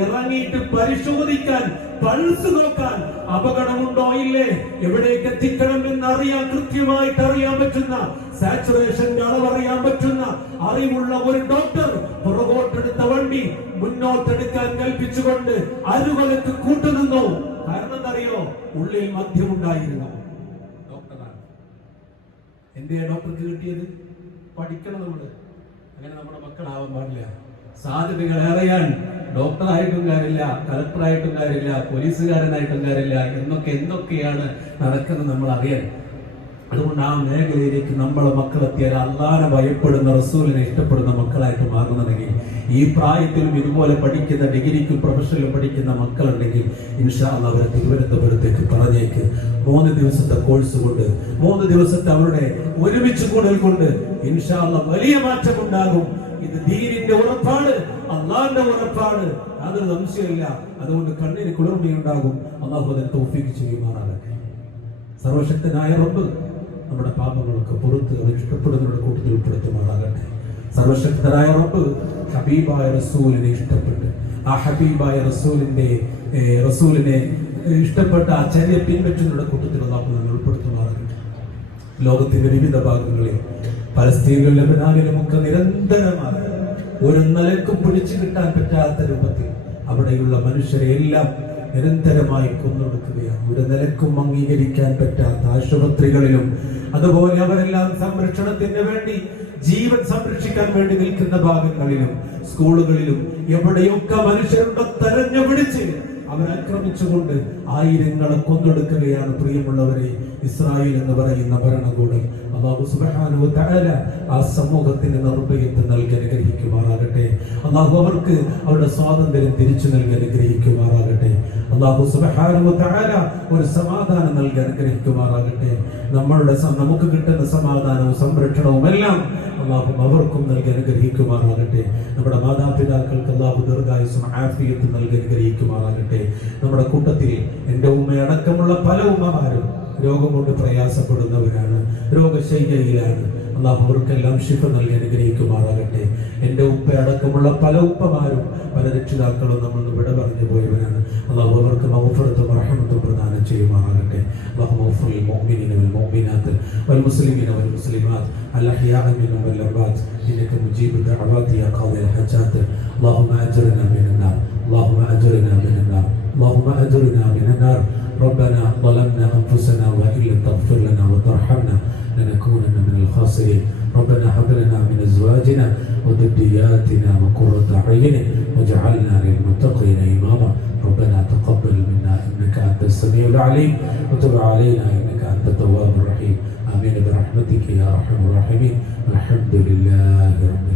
ഇറങ്ങിയിട്ട് പരിശോധിക്കാൻ, പൾസ് നോക്കാൻ, അപകടമുണ്ടോ ഇല്ലേ, എവിടേക്ക് എത്തിക്കണം എന്ന് അറിയാൻ, കൃത്യമായിട്ട് അറിയാൻ പറ്റുന്ന, സാച്ചുറേഷന്റെ അളവറിയാൻ പറ്റുന്ന അറിവുള്ള ഒരു ഡോക്ടർ പുറകോട്ടെടുത്ത വണ്ടി മുന്നോട്ടെടുക്കാൻ കൽപ്പിച്ചുകൊണ്ട് അരുകൊലക്ക് കൂട്ടുനിന്നു. കാരണം എന്തറിയോ? ഉള്ളിൽ മദ്യമുണ്ടായിരുന്നു. ഡോക്ടറാണ്. എന്തിനാ ഡോക്ടർക്ക് കിട്ടിയത്? പഠിക്കണം നമ്മള്. അങ്ങനെ നമ്മുടെ മക്കളാവാൻ പാടില്ല. സാധ്യതകൾ അറിയാൻ ഡോക്ടറായിട്ടും കാര്യമില്ല, കളക്ടറായിട്ടും കാര്യമില്ല, പോലീസുകാരനായിട്ടും കാര്യമില്ല, എന്തൊക്കെയാണ് നടക്കുന്നത് നമ്മൾ അറിയാൻ. അതുകൊണ്ട് ആ മേഖലയിലേക്ക് നമ്മളെ മക്കളെത്തിയാൽ അള്ളാനെ ഭയപ്പെടുന്ന, റസൂലിനെ ഇഷ്ടപ്പെടുന്ന മക്കളായിട്ട് മാറുന്നതെങ്കിൽ, ഈ പ്രായത്തിലും ഇതുപോലെ പഠിക്കുന്ന, ഡിഗ്രിക്കും പ്രൊഫഷനിലും പഠിക്കുന്ന മക്കളുണ്ടെങ്കിൽ ഇൻഷാ അല്ലാഹ് അവരെ തിരുവനന്തപുരത്തേക്ക് പറഞ്ഞേക്ക്. 3 ദിവസത്തെ കോഴ്സ് കൊണ്ട്, 3 ദിവസത്തെ അവരുടെ ഒരുമിച്ച് കൂടൽ കൊണ്ട് ഇൻഷാ അല്ലാഹ് വലിയ മാറ്റമുണ്ടാകും. ഇത് ദീനിന്റെ ഉറപ്പാണ്, അള്ളാന്റെ ഉറപ്പാണ്, യാതൊരു സംശയമില്ല. അതുകൊണ്ട് കണ്ണിന് കുളിർമയുണ്ടാകും. അള്ളാഹു അതിനെ തൗഫീഖ് ചെയ്യുമാറാകട്ടെ. സർവശക്തനായ റബ്ബ് നമ്മുടെ പാപങ്ങളൊക്കെ പുറത്ത് അവർ ഇഷ്ടപ്പെടുന്നവരുടെ കൂട്ടത്തിൽ ഉൾപ്പെടുത്തുമാറാകട്ടെ. സർവശക്തനായ റബ്ബ് ഹബീബായ റസൂലിനെ ഇഷ്ടപ്പെട്ട്, ആ ഹബീബായ റസൂലിനെ ഇഷ്ടപ്പെട്ട ആ ചര്യ പിൻപറ്റുന്നവരുടെ കൂട്ടത്തിൽ അല്ലാഹു നമ്മെ ഉൾപ്പെടുത്തുമാറാകട്ടെ. ലോകത്തിന്റെ വിവിധ ഭാഗങ്ങളിൽ, പലസ്തീനിലും ലബനാനിലും ഒക്കെ നിരന്തരമായി ഒരു നിലക്കും പിടിച്ചു കിട്ടാൻ പറ്റാത്ത രൂപത്തിൽ അവിടെയുള്ള മനുഷ്യരെ എല്ലാം നിരന്തരമായി കൊന്നൊടുക്കുകയാണ്. ഒരു നിലക്കും അംഗീകരിക്കാൻ പറ്റാത്ത ആശുപത്രികളിലും, അതുപോലെ അവരെല്ലാം സംരക്ഷണത്തിന് വേണ്ടി, ജീവൻ സംരക്ഷിക്കാൻ വേണ്ടി നിൽക്കുന്ന ഭാഗങ്ങളിലും, സ്കൂളുകളിലും എവിടെയൊക്കെ മനുഷ്യരുടെ തെരഞ്ഞു പിടിച്ച് അവരാക്രമിച്ചുകൊണ്ട് ആയിരങ്ങളെ കൊന്നൊടുക്കുകയാണ്. പ്രിയമുള്ളവരെ, ഇസ്രായേൽ എന്ന് പറയുന്ന ഭരണകൂടം അല്ലാഹു സുബ്ഹാനഹു വ തആല ആ സമൂഹത്തിന് നിർഭയത്വം നൽകി അനുഗ്രഹിക്കുമാറാകട്ടെ. അല്ലാഹു അവർക്ക് അവരുടെ സ്വാതന്ത്ര്യം തിരിച്ചു നൽകി അനുഗ്രഹിക്കുമാറാകട്ടെ. അല്ലാഹു സുബ്ഹാനഹു വ തആല ഒരു സമാധാനം നൽകി അനുഗ്രഹിക്കുമാറാകട്ടെ. നമുക്ക് കിട്ടുന്ന സമാധാനവും സംരക്ഷണവും എല്ലാം അല്ലാഹു അവർക്കും നൽകി അനുഗ്രഹിക്കുമാറാകട്ടെ. നമ്മുടെ മാതാപിതാക്കൾക്ക് അല്ലാഹു ദീർഘായുസ്സും ആഫിയത്തും നൽകി അനുഗ്രഹിക്കുമാറാകട്ടെ. നമ്മുടെ കൂട്ടത്തിൽ എൻ്റെ ഉമ്മയടക്കമുള്ള പല ഉമ്മമാരും രോഗം കൊണ്ട് പ്രയാസപ്പെടുന്നവരാണ്, രോഗശൈലിയിലാണ്. അല്ലാഹു അവർക്കെല്ലാം ശിഫ നൽകി അനുഗ്രഹിക്കുമാറാകട്ടെ. എൻ്റെ ഉപ്പയടക്കമുള്ള പല ഉപ്പമാരും, പല രക്ഷിതാക്കളും നമ്മൾ വിട പറഞ്ഞു പോയവരാണ്. അല്ലാഹു അവർക്ക് മഗ്ഫിറത്തും റഹ്മത്തും പ്രദാനം ചെയ്യുമാറാകട്ടെ. അല്ലാഹു മഗ്ഫിർ ലിൽ മുഅ്മിനീന വൽ മുഅ്മിനാത്ത് വൽ മുസ്ലിമീന വൽ മുസ്ലിമാത്ത് അൽ അഹ്യാഇ മിൻഹും വൽ അംവാത്ത് ഇന്നക മുജീബു ദഅവാതി യാ ഖാദിൽ ഹജാത്ത്. اللهم أجرنا من النار، اللهم أجرنا من النار، اللهم أجرنا من النار. ربنا ظلمنا أنفسنا وإن لم تغفر لنا وترحمنا لنكونن من الخاسرين. ربنا هب لنا من أزواجنا وذرياتنا قرة أعين واجعلنا للمتقين إماما. ربنا تقبل منا إنك أنت السميع العليم وتب علينا إنك أنت التواب الرحيم. آمين برحمتك يا أرحم الراحمين. الحمد لله رب